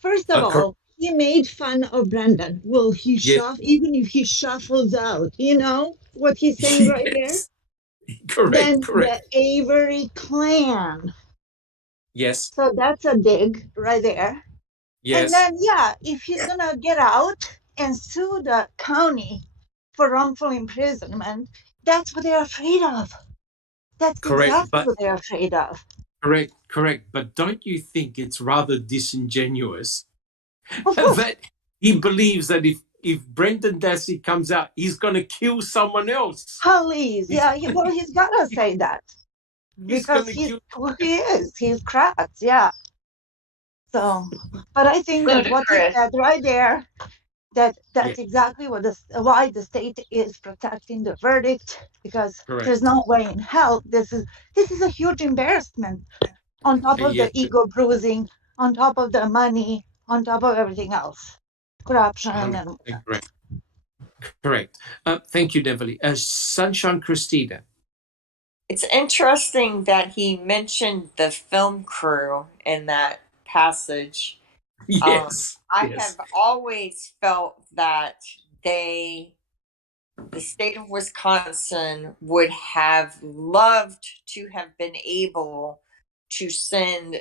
First of all, he made fun of Brendan. Will he even if he shuffles out, you know what he's saying right there? Correct. Then Correct. the Avery clan. Yes. So that's a dig right there. Yes. And then, yeah, if he's gonna get out and sue the county for wrongful imprisonment, that's what they're afraid of. That's Correct. exactly what they're afraid of. Correct. But don't you think it's rather disingenuous that he believes that if Brendan Dassey comes out, he's going to kill someone else? Please, yeah, he's got to say that. Because he's who he is. He's Kratz, yeah. So, but I think that what he said right there, that's exactly why the state is protecting the verdict, because there's no way in hell this is a huge embarrassment on top of the ego bruising, on top of the money, on top of everything else, corruption and correct. Thank you, Neverly. Sunshine Christina. It's interesting that he mentioned the film crew in that passage. Yes. I have always felt that the state of Wisconsin would have loved to have been able to send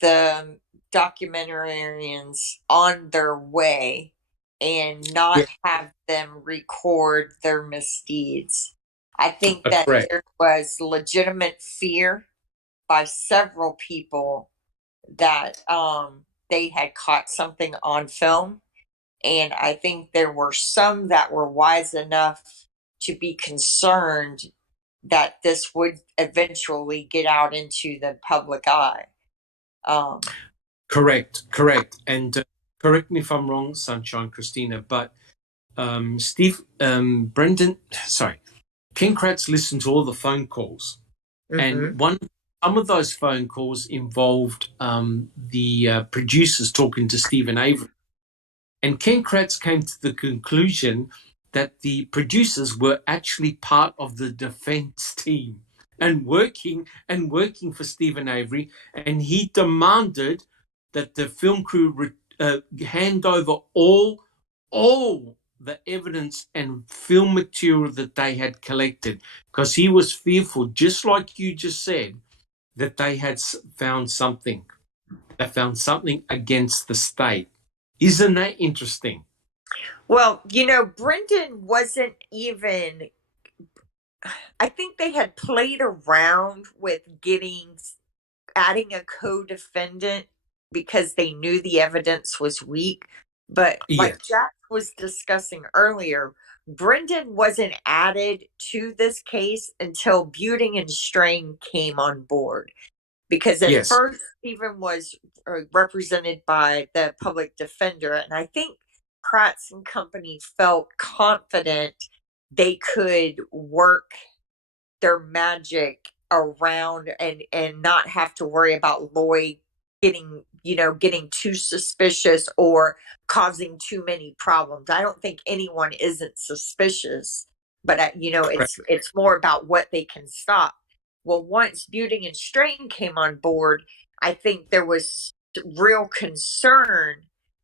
the documentarians on their way and not have them record their misdeeds. I think that there was legitimate fear by several people that they had caught something on film. And I think there were some that were wise enough to be concerned that this would eventually get out into the public eye. Correct. And correct me if I'm wrong, Sunshine Christina, but Ken Kratz listened to all the phone calls. And some of those phone calls involved the producers talking to Stephen Avery. And Ken Kratz came to the conclusion that the producers were actually part of the defense team and working for Stephen Avery. And he demanded that the film crew hand over all the evidence and film material that they had collected, because he was fearful, just like you just said, that they had found something. They found something against the state. Isn't that interesting? Well, Brendan wasn't even, I think they had played around with adding a co-defendant because they knew the evidence was weak. But like Jack was discussing earlier, Brendan wasn't added to this case until Buting and Strain came on board. Because at first, Stephen was represented by the public defender. And I think Kratz and company felt confident they could work their magic around and not have to worry about Lloyd getting too suspicious or causing too many problems. I don't think anyone isn't suspicious, but it's more about what they can stop. Well, once Buting and Strain came on board, I think there was real concern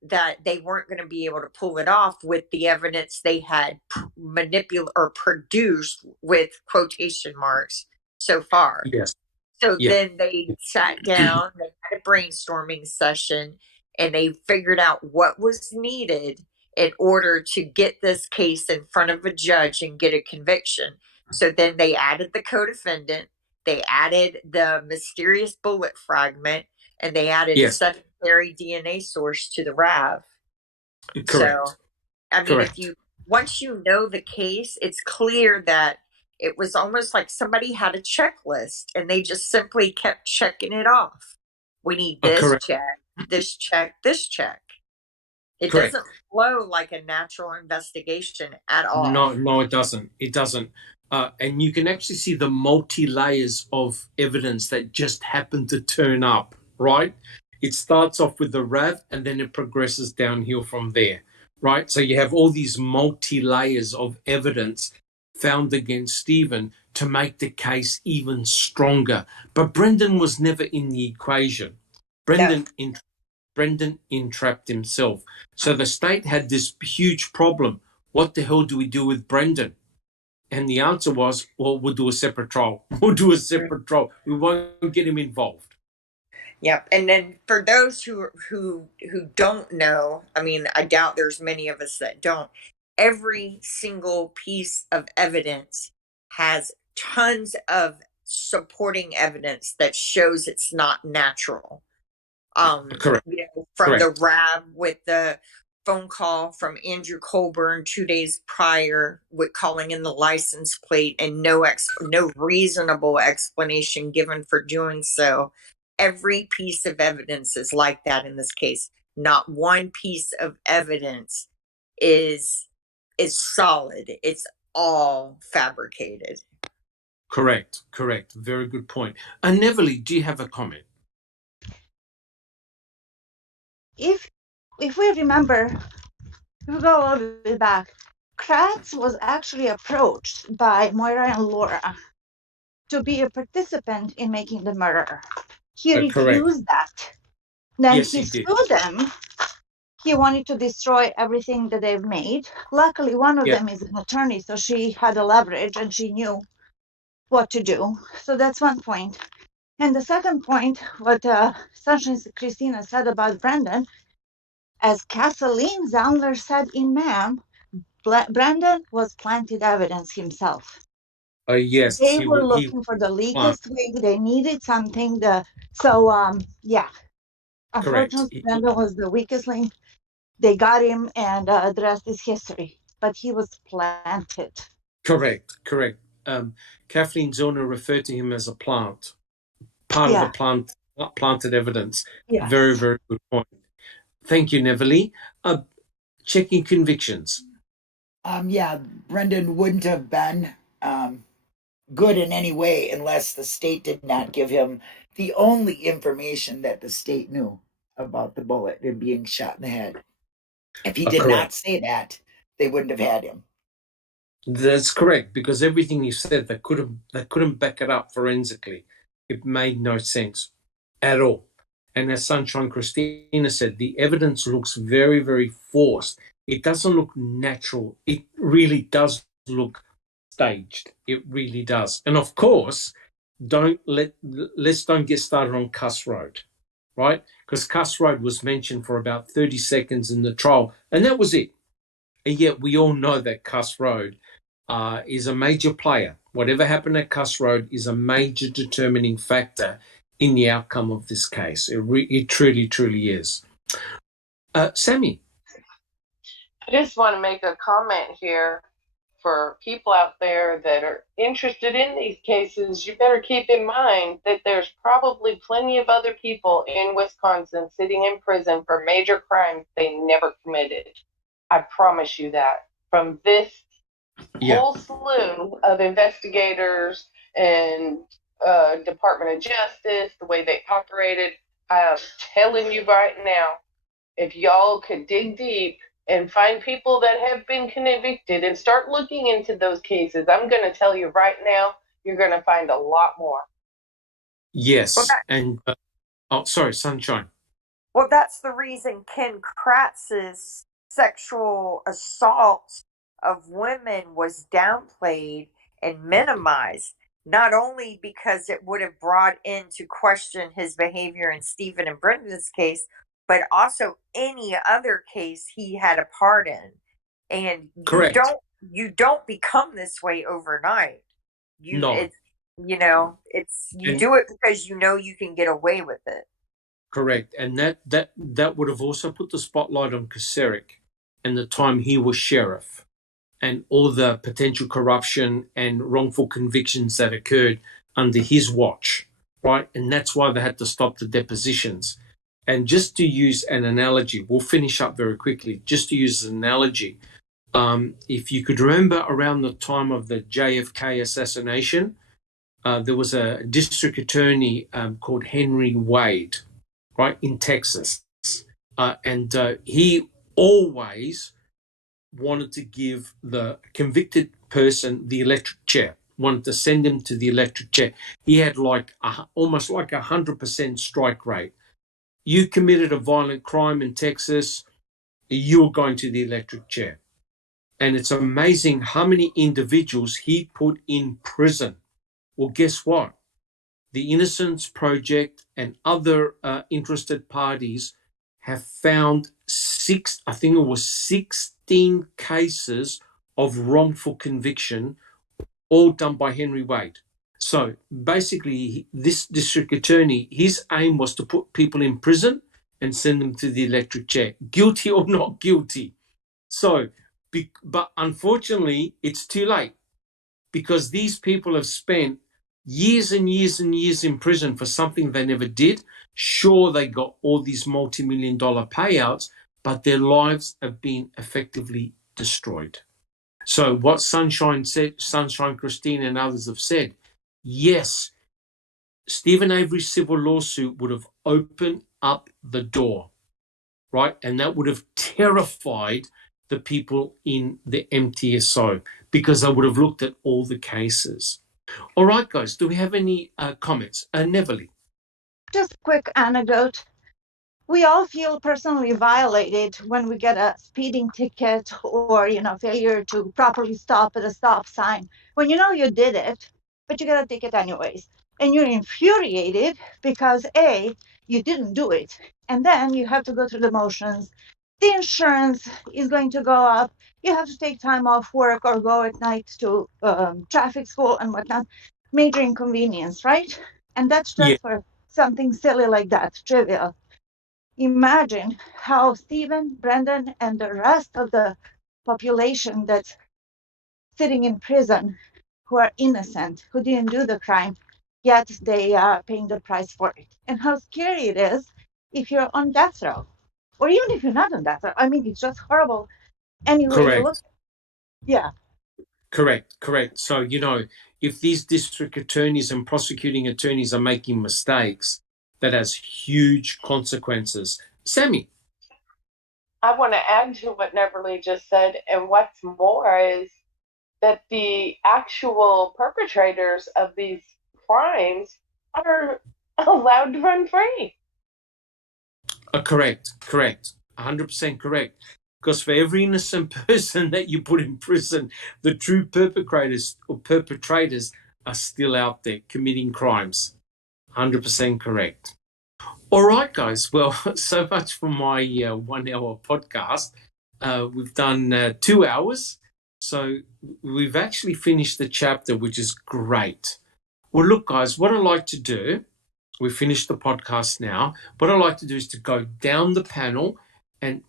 that they weren't going to be able to pull it off with the evidence they had manipulated or produced with quotation marks so far. Yes. So Yeah. then they sat down, they had a brainstorming session, and they figured out what was needed in order to get this case in front of a judge and get a conviction. So then they added the co-defendant, they added the mysterious bullet fragment, and they added a Yes. secondary DNA source to the RAV. Correct. So, I mean, Correct. once you know the case, it's clear that it was almost like somebody had a checklist and they just simply kept checking it off. We need this Correct. check, this check, this check. It Correct. doesn't flow like a natural investigation at all. No, it doesn't. It doesn't. And you can actually see the multi-layers of evidence that just happen to turn up, right? It starts off with the RAV and then it progresses downhill from there, right? So you have all these multi-layers of evidence found against Stephen to make the case even stronger. But Brendan was never in the equation. Brendan entrapped himself. So the state had this huge problem. What the hell do we do with Brendan? And the answer was, well, we'll do a separate trial. We'll do a separate trial. We won't get him involved. Yep. And then for those who don't know, I mean, I doubt there's many of us that don't. Every single piece of evidence has tons of supporting evidence that shows it's not natural. Correct. You know, from Correct. the RAV with the phone call from Andrew Colburn 2 days prior with calling in the license plate and no reasonable explanation given for doing so. Every piece of evidence is like that in this case. Not one piece of evidence is solid. It's all fabricated. Correct. Very good point. And Neverly, do you have a comment? If we remember, if we go a little bit back, Kratz was actually approached by Moira and Laura to be a participant in making the murder. He refused that. Then Yes, he he did. sued them. He wanted to destroy everything that they've made. Luckily, one of them is an attorney, so she had a leverage and she knew what to do. So that's one point. And the second point, what Sunshine Christina said about Brendan, as Kathleen Zellner said in Ma'am, Brendan was planted evidence himself. Yes. They were looking for the weakest way. They needed something. Unfortunately, Brendan was the weakest link. They got him, and the rest is history. But he was planted. Correct. Kathleen Zellner referred to him as a plant, part of the planted evidence. Yes. Very, very good point. Thank you, Neverly. Checking convictions. Brendan wouldn't have been good in any way unless the state did not give him the only information that the state knew about the bullet and being shot in the head. If he did not say that, they wouldn't have had him. That's correct, because everything he said, they couldn't back it up forensically. It made no sense at all. And as Sunshine Christina said, the evidence looks very, very forced. It doesn't look natural. It really does look staged. It really does. And of course, let's don't get started on Cuss Road, right? Because Cuss Road was mentioned for about 30 seconds in the trial, and that was it. And yet we all know that Cuss Road is a major player. Whatever happened at Cuss Road is a major determining factor in the outcome of this case. It truly, truly is. Sammy. I just want to make a comment here for people out there that are interested in these cases. You better keep in mind that there's probably plenty of other people in Wisconsin sitting in prison for major crimes they never committed. I promise you that. From this whole slew of investigators and Department of Justice, the way they operated, I'm telling you right now, if y'all could dig deep and find people that have been convicted and start looking into those cases, I'm going to tell you right now, you're going to find a lot more. Yes. And, sorry, Sunshine. Well, that's the reason Ken Kratz's sexual assault of women was downplayed and minimized, not only because it would have brought into question his behavior in Stephen and Brendan's case, but also any other case he had a part in. And Correct. you don't become this way overnight. No. It's you And- do it because you know you can get away with it. Correct. And that would have also put the spotlight on Kaseric and the time he was sheriff and all the potential corruption and wrongful convictions that occurred under his watch, right? And that's why they had to stop the depositions. And just to use an analogy, we'll finish up very quickly. Just to use an analogy, if you could remember around the time of the JFK assassination, there was a district attorney called Henry Wade, right, in Texas. And he always wanted to give the convicted person the electric chair, wanted to send him to the electric chair. He had almost like 100% strike rate. You committed a violent crime in Texas, you're going to the electric chair. And it's amazing how many individuals he put in prison. Well, guess what? The Innocence Project and other interested parties have found 16 cases of wrongful conviction, all done by Henry Wade. So basically, this district attorney, his aim was to put people in prison and send them to the electric chair, guilty or not guilty. So, but unfortunately, it's too late because these people have spent years and years and years in prison for something they never did. Sure, they got all these multi-million-dollar payouts, but their lives have been effectively destroyed. So what Sunshine Christine and others have said, yes, Stephen Avery's civil lawsuit would have opened up the door, right? And that would have terrified the people in the MTSO because they would have looked at all the cases. All right, guys, do we have any comments? Neverly. Just a quick anecdote. We all feel personally violated when we get a speeding ticket or, failure to properly stop at a stop sign. When you know you did it, but you get a ticket anyways. And you're infuriated because A, you didn't do it. And then you have to go through the motions. The insurance is going to go up. You have to take time off work or go at night to traffic school and whatnot. Major inconvenience, right? And that's just for something silly like that, trivial. Imagine how Stephen, Brendan, and the rest of the population that's sitting in prison, who are innocent, who didn't do the crime, yet they are paying the price for it. And how scary it is if you're on death row, or even if you're not on death row. I mean, it's just horrible. Anyway, Correct. look. Yeah. Correct. So, if these district attorneys and prosecuting attorneys are making mistakes, that has huge consequences. Sammy. I want to add to what Neverly just said, and what's more is that the actual perpetrators of these crimes are allowed to run free. Correct. 100% correct. Because for every innocent person that you put in prison, the true perpetrators are still out there committing crimes. 100% correct. All right, guys. Well, so much for my 1 hour podcast. We've done 2 hours. So we've actually finished the chapter, which is great. Well, look, guys, what I'd like to do, we've finished the podcast now. What I'd like to do is to go down the panel and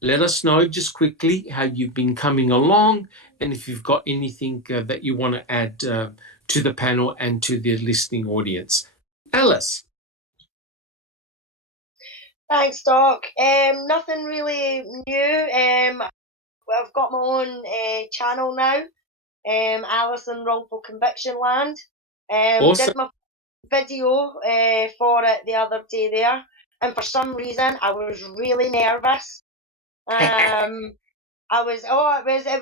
let us know just quickly how you've been coming along and if you've got anything that you want to add to the panel and to the listening audience. Alice. Thanks, Doc. Nothing really new. I've got my own channel now, Alice in Wrongful Conviction Land. Awesome. Did my video for it the other day there, and for some reason I was really nervous. It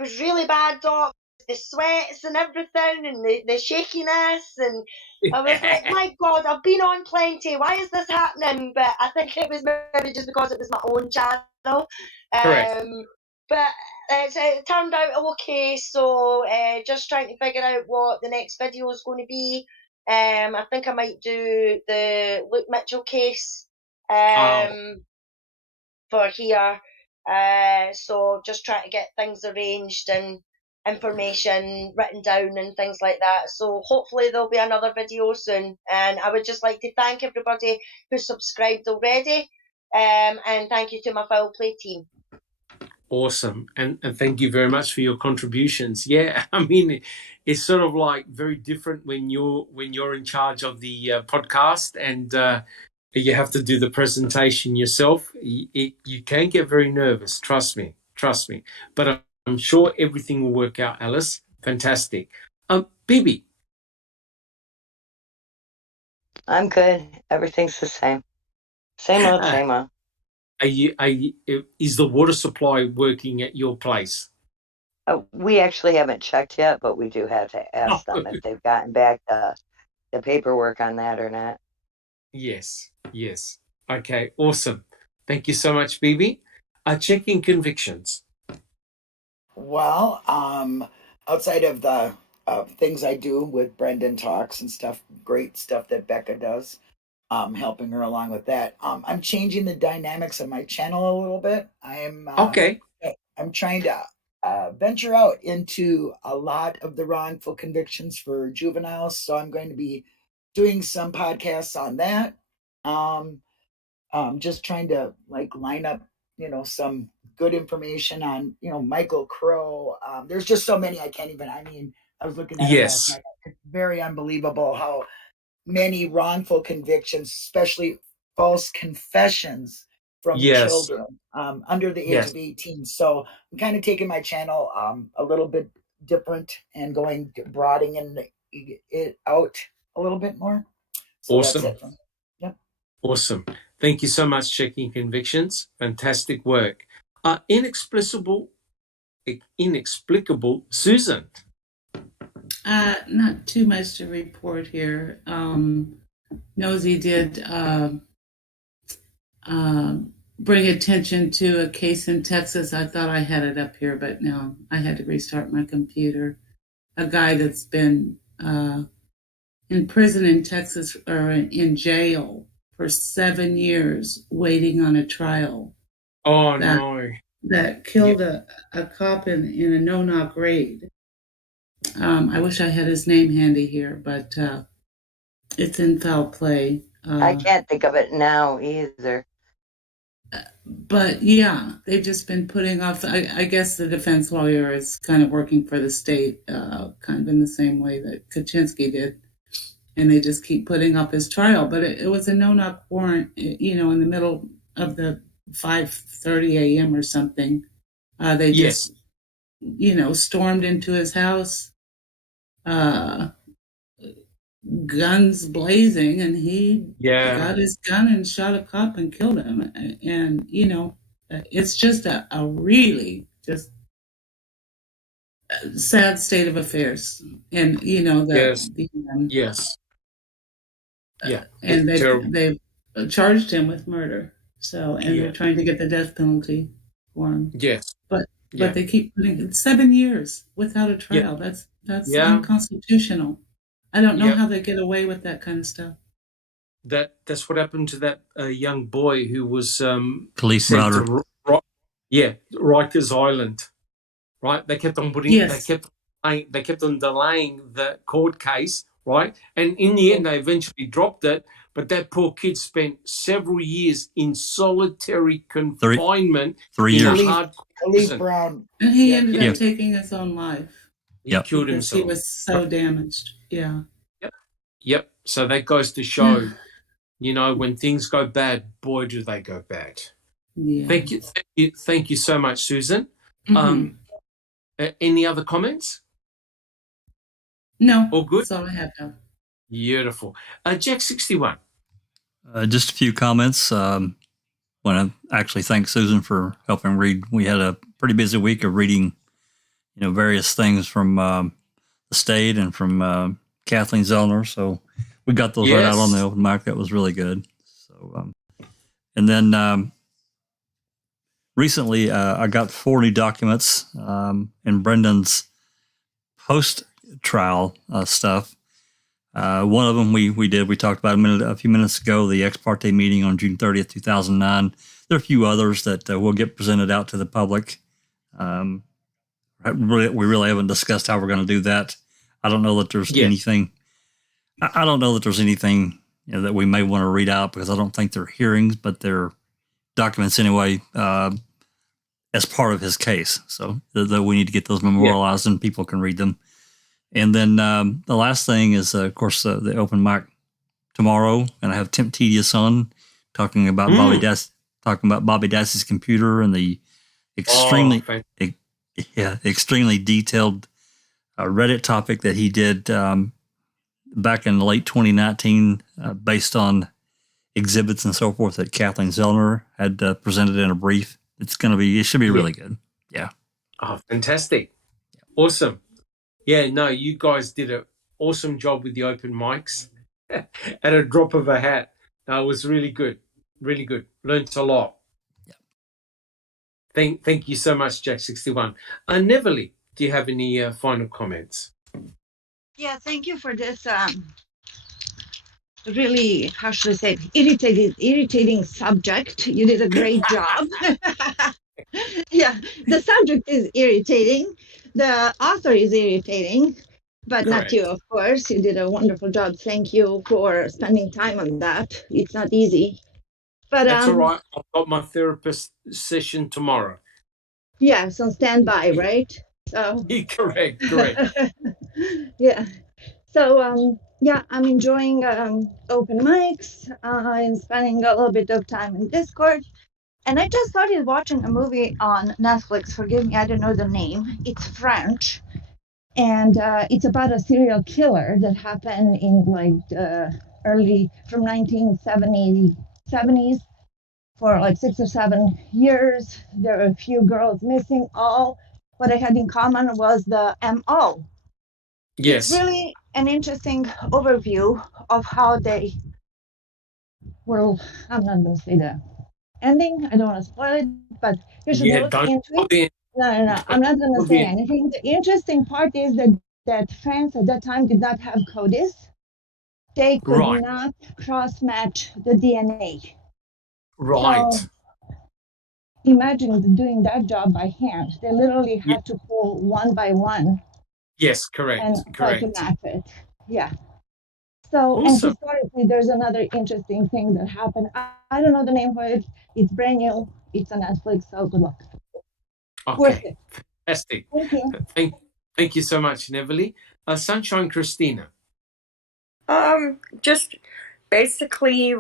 was really bad, Doc. the sweats and everything and the shakiness, and I was like, my God, I've been on plenty. Why is this happening? But I think it was maybe just because it was my own channel. Correct. But it turned out okay. So just trying to figure out what the next video is going to be. I think I might do the Luke Mitchell case for here. So just trying to get things arranged and information written down and things like that. So hopefully there'll be another video soon. And I would just like to thank everybody who subscribed already. And thank you to my foul play team. Awesome. And thank you very much for your contributions. Yeah, I mean, it's sort of like very different when you're in charge of the podcast and you have to do the presentation yourself. You can get very nervous. Trust me. But I'm sure everything will work out, Alice. Fantastic. Bibi. I'm good. Everything's the same. Same old, same old. Is the water supply working at your place? We actually haven't checked yet, but we do have to ask them if they've gotten back the paperwork on that or not. Yes. Okay, awesome. Thank you so much, Bibi. Checking convictions. Well, outside of the things I do with Brendan Talks and stuff, great stuff that Becca does, helping her along with that. I'm changing the dynamics of my channel a little bit. I'm trying to venture out into a lot of the wrongful convictions for juveniles. So I'm going to be doing some podcasts on that. Just trying to line up, some good information on, Michael Crow. There's just so many I can't even, I was looking at it last night. It's very unbelievable how many wrongful convictions, especially false confessions from children under the age of 18. So I'm kind of taking my channel a little bit different and broadening it out a little bit more. So awesome. That's it. Yep. Awesome. Thank you so much, Checking Convictions. Fantastic work. Inexplicable, Susan. Not too much to report here. Nosy did bring attention to a case in Texas. I thought I had it up here, but no, I had to restart my computer. A guy that's been in prison in Texas, or in jail for 7 years, waiting on a trial. Oh, no. That killed a cop in a no-knock raid. I wish I had his name handy here, but it's in foul play. I can't think of it now either. But yeah, they've just been putting off. I guess the defense lawyer is kind of working for the state, kind of in the same way that Kaczynski did. And they just keep putting up his trial. But it was a no-knock warrant, in the middle of the 5:30 a.m. or something. They just, stormed into his house, guns blazing, and he got his gun and shot a cop and killed him. And, it's just a really just sad state of affairs. And, and they've charged him with murder. So, and they're trying to get the death penalty for him. Yes. But they keep putting it 7 years without a trial. That's unconstitutional. I don't know how they get away with that kind of stuff. That's what happened to that young boy who was Khalif Browder. Rikers Island. Right? They kept on they kept on delaying the court case, right? And in the end they eventually dropped it, but that poor kid spent several years in solitary confinement. 3 years. Khalif Brown. And he ended up taking his own life. He killed himself. He was so damaged. Yeah. Yep. So that goes to show, when things go bad, boy, do they go bad. Yeah. Thank you so much, Susan. Mm-hmm. Any other comments? No. All good? That's all I have now. Beautiful. Jack 61. Just a few comments. Want to actually thank Susan for helping read. We had a pretty busy week of reading, various things from the state and from Kathleen Zellner. So we got those right out on the open mic. That was really good. So, and then recently I got 4 new documents in Brendan's post-trial stuff. One of them we talked about a few minutes ago, the ex parte meeting on June 30th, 2009. There are a few others that will get presented out to the public. We really haven't discussed how we're going to do that. I don't know that there's anything. I don't know that there's anything that we may want to read out, because I don't think they're hearings, but they're documents anyway, as part of his case. So that we need to get those memorialized and people can read them. And then the last thing is, of course, the open mic tomorrow, and I have Tim Tedious on talking about Bobby Dassey's computer and the extremely detailed Reddit topic that he did back in late 2019, based on exhibits and so forth that Kathleen Zellner had presented in a brief. It should be really good. Yeah. Oh, fantastic. Awesome. Yeah, no, you guys did an awesome job with the open mics at a drop of a hat. No, it was really good. Really good. Learned a lot. Yeah. Thank you so much, Jack61. Neverly, do you have any final comments? Yeah, thank you for this really, how should I say, irritating subject. You did a great job. Yeah, the subject is irritating. The author is irritating, but not you, of course. You did a wonderful job. Thank you for spending time on that. It's not easy. But that's all right. I've got my therapist session tomorrow. Yes, on standby, right? So correct. Yeah. So yeah, I'm enjoying open mics and spending a little bit of time in Discord. And I just started watching a movie on Netflix. Forgive me, I don't know the name. It's French. And it's about a serial killer that happened in from 1970s for like 6 or 7 years. There were a few girls missing. All what they had in common was the MO. Yes. It's really an interesting overview of how they were. I'm not going to say the ending. I don't want to spoil it, but you should look into it. No. I'm not going to say anything. The interesting part is that France at that time did not have CODIS. They could not cross-match the DNA. Right. So imagine doing that job by hand. They literally had to pull one by one. Yes, correct. And try to match it. Yeah. So, and historically, there's another interesting thing that happened. I don't know the name for it. It's brand new. It's on Netflix. So good luck. Okay. Fantastic. Thank you. Thank you so much, Neverly. Sunshine Christina. Just basically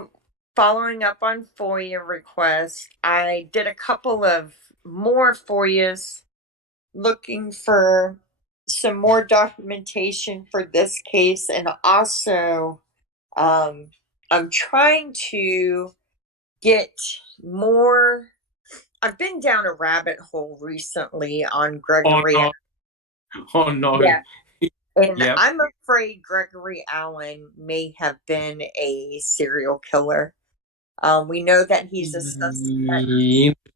following up on FOIA requests. I did a couple of more FOIAs looking for some more documentation for this case, and also I'm trying to get more. I've been down a rabbit hole recently on Gregory. Oh no. Yeah. And I'm afraid Gregory Allen may have been a serial killer. We know that he's a suspect.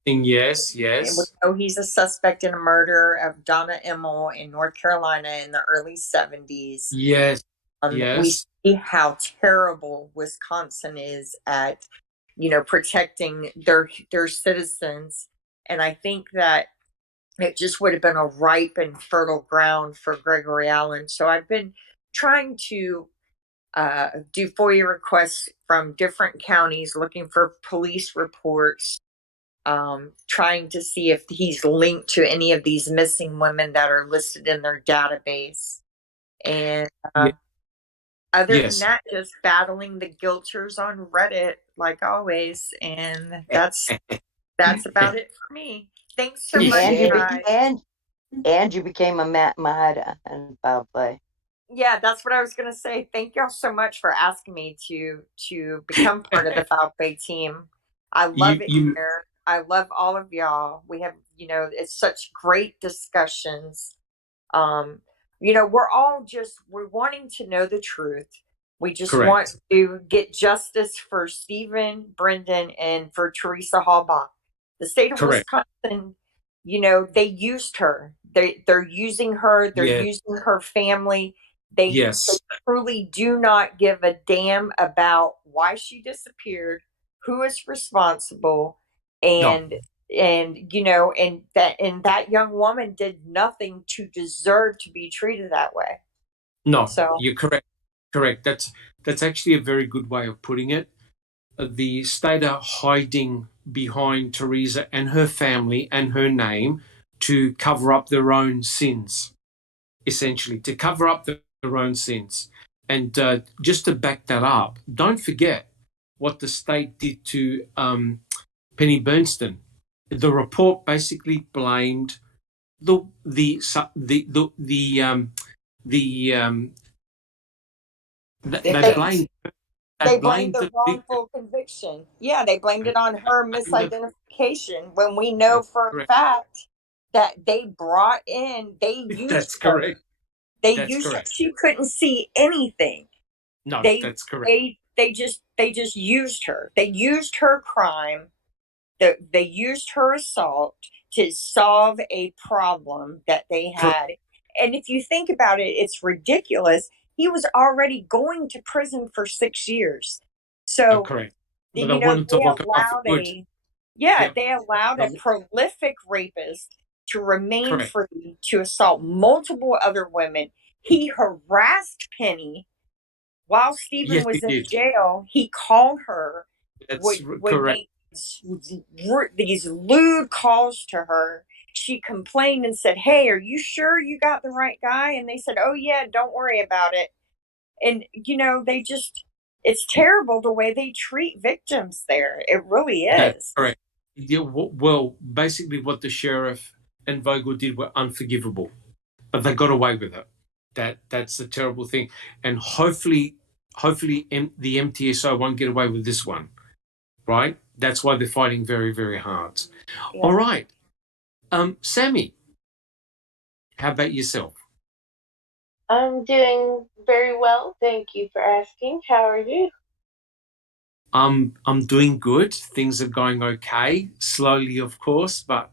Yes. We know he's a suspect in a murder of Donna Emmel in North Carolina in the early 70s. Yes. We see how terrible Wisconsin is at, protecting their citizens. And I think that it just would have been a ripe and fertile ground for Gregory Allen. So I've been trying to do FOIA requests from different counties, looking for police reports, trying to see if he's linked to any of these missing women that are listed in their database. And other than that, just battling the guilters on Reddit like always. And that's about it for me. Thanks so much, guys. And you became a mod and foul play. Yeah, that's what I was gonna say. Thank y'all so much for asking me to become part of the foul play team. I love it here. I love all of y'all. We have, it's such great discussions. You know, we're wanting to know the truth. We just want Correct. to get justice for Stephen, Brendan, and for Teresa Halbach. The state of Correct. Wisconsin, you know, they used her. They're using her. They're Yeah. using her family. They Yes. truly do not give a damn about why she disappeared, who is responsible, No. and you know, and that young woman did nothing to deserve to be treated that way. No. So You're correct. Correct. That's actually a very good way of putting it. The state are hiding behind Teresa and her family and her name to cover up their own sins, essentially, to cover up their own sins. And just to back that up, don't forget what the state did to Penny Bernstein. The report basically blamed the the the the the um, the they blamed they blamed the wrongful conviction. Yeah, they blamed it on her misidentification when we know That's for a correct. fact that they brought in, they used That's her. correct. They That's used her. correct. She couldn't see anything. No, They that's correct. they just used her. They used her crime. They used her assault to solve a problem that they had. And if you think about it, it's ridiculous. He was already going to prison for 6 years. So, Correct. But you I know, wanted to look out for good. they allowed a prolific rapist to remain Correct. free to assault multiple other women. He harassed Penny while Stephen Yes, was he in did. jail. He called her, That's would correct. make these lewd calls to her. She complained and said, "Hey, are you sure you got the right guy?" And they said, "Oh yeah, don't worry about it." And you know, it's terrible the way they treat victims there. It really That's is. correct. Yeah, well, basically, what the sheriff and Vogel did were unforgivable, but they got away with it. That's the terrible thing, and hopefully, the MTSO won't get away with this one, right? That's why they're fighting very, very hard. Yeah. All right, Sammy, how about yourself? I'm doing very well. Thank you for asking. How are you? I'm doing good. Things are going okay, slowly, of course, but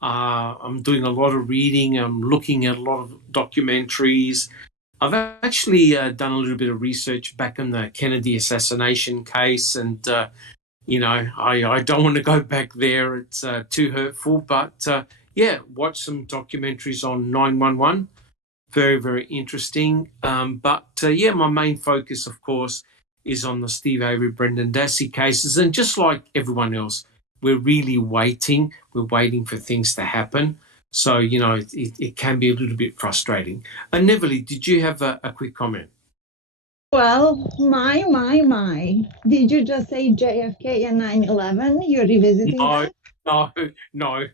I'm doing a lot of reading. I'm looking at a lot of documentaries. I've actually done a little bit of research back in the Kennedy assassination case, and you know, I don't want to go back there. It's too hurtful, but yeah, watch some documentaries on 911. Very, very interesting. But yeah, my main focus, of course, is on the Steve Avery, Brendan Dassey cases. And just like everyone else, we're really waiting. We're waiting for things to happen. So, you know, it can be a little bit frustrating. And Neverly, did you have a quick comment? Well, my. Did you just say JFK and 9/11? You're revisiting that? No.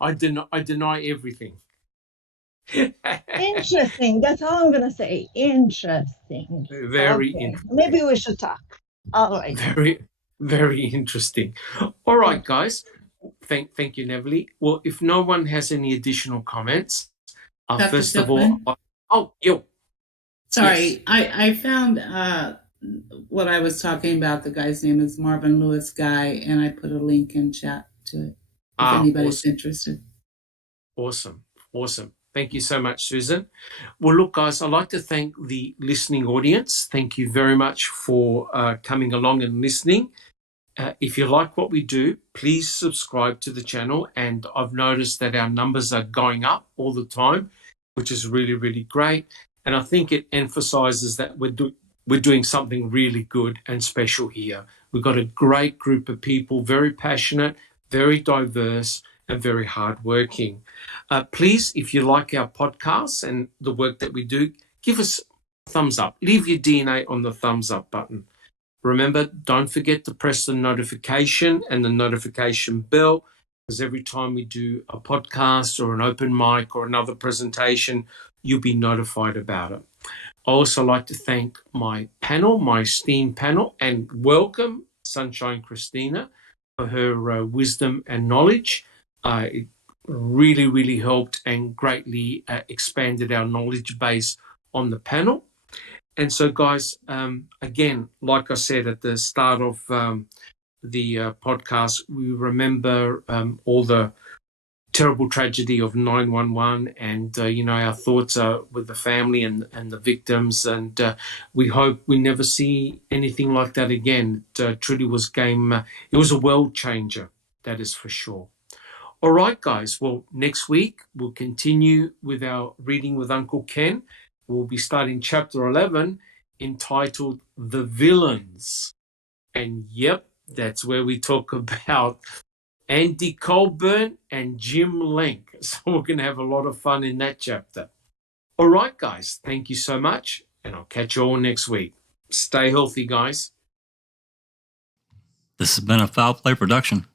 I deny everything. Interesting. That's all I'm going to say. Interesting. Very okay. interesting. Maybe we should talk. All right. Very, very interesting. All right, guys. Thank you, Neverly. Well, if no one has any additional comments, first Silkman? of all, you. Sorry, Yes. I found what I was talking about. The guy's name is Marvin Lewis Guy, and I put a link in chat to it if anybody's interested. Awesome. Thank you so much, Susan. Well, look, guys, I'd like to thank the listening audience. Thank you very much for coming along and listening. If you like what we do, please subscribe to the channel. And I've noticed that our numbers are going up all the time, which is really, really great. And I think it emphasizes that we're doing something really good and special here. We've got a great group of people, very passionate, very diverse, and very hardworking. Please, if you like our podcasts and the work that we do, give us a thumbs up. Leave your DNA on the thumbs up button. Remember, don't forget to press the notification and the notification bell, because every time we do a podcast or an open mic or another presentation, you'll be notified about it. I also like to thank my panel, my esteemed panel, and welcome Sunshine Christina for her wisdom and knowledge. really, really helped and greatly expanded our knowledge base on the panel. And so, guys, again, like I said at the start of the podcast, we remember all the terrible tragedy of 9/11, and our thoughts are with the family and the victims, and we hope we never see anything like that again. It truly was it was a world changer, that is for sure. All right, guys. Well, next week we'll continue with our reading with Uncle Ken. We'll be starting chapter 11, entitled The Villains. And yep, that's where we talk about Andy Colburn and Jim Lenk. So we're going to have a lot of fun in that chapter. All right, guys. Thank you so much, and I'll catch you all next week. Stay healthy, guys. This has been a Foul Play production.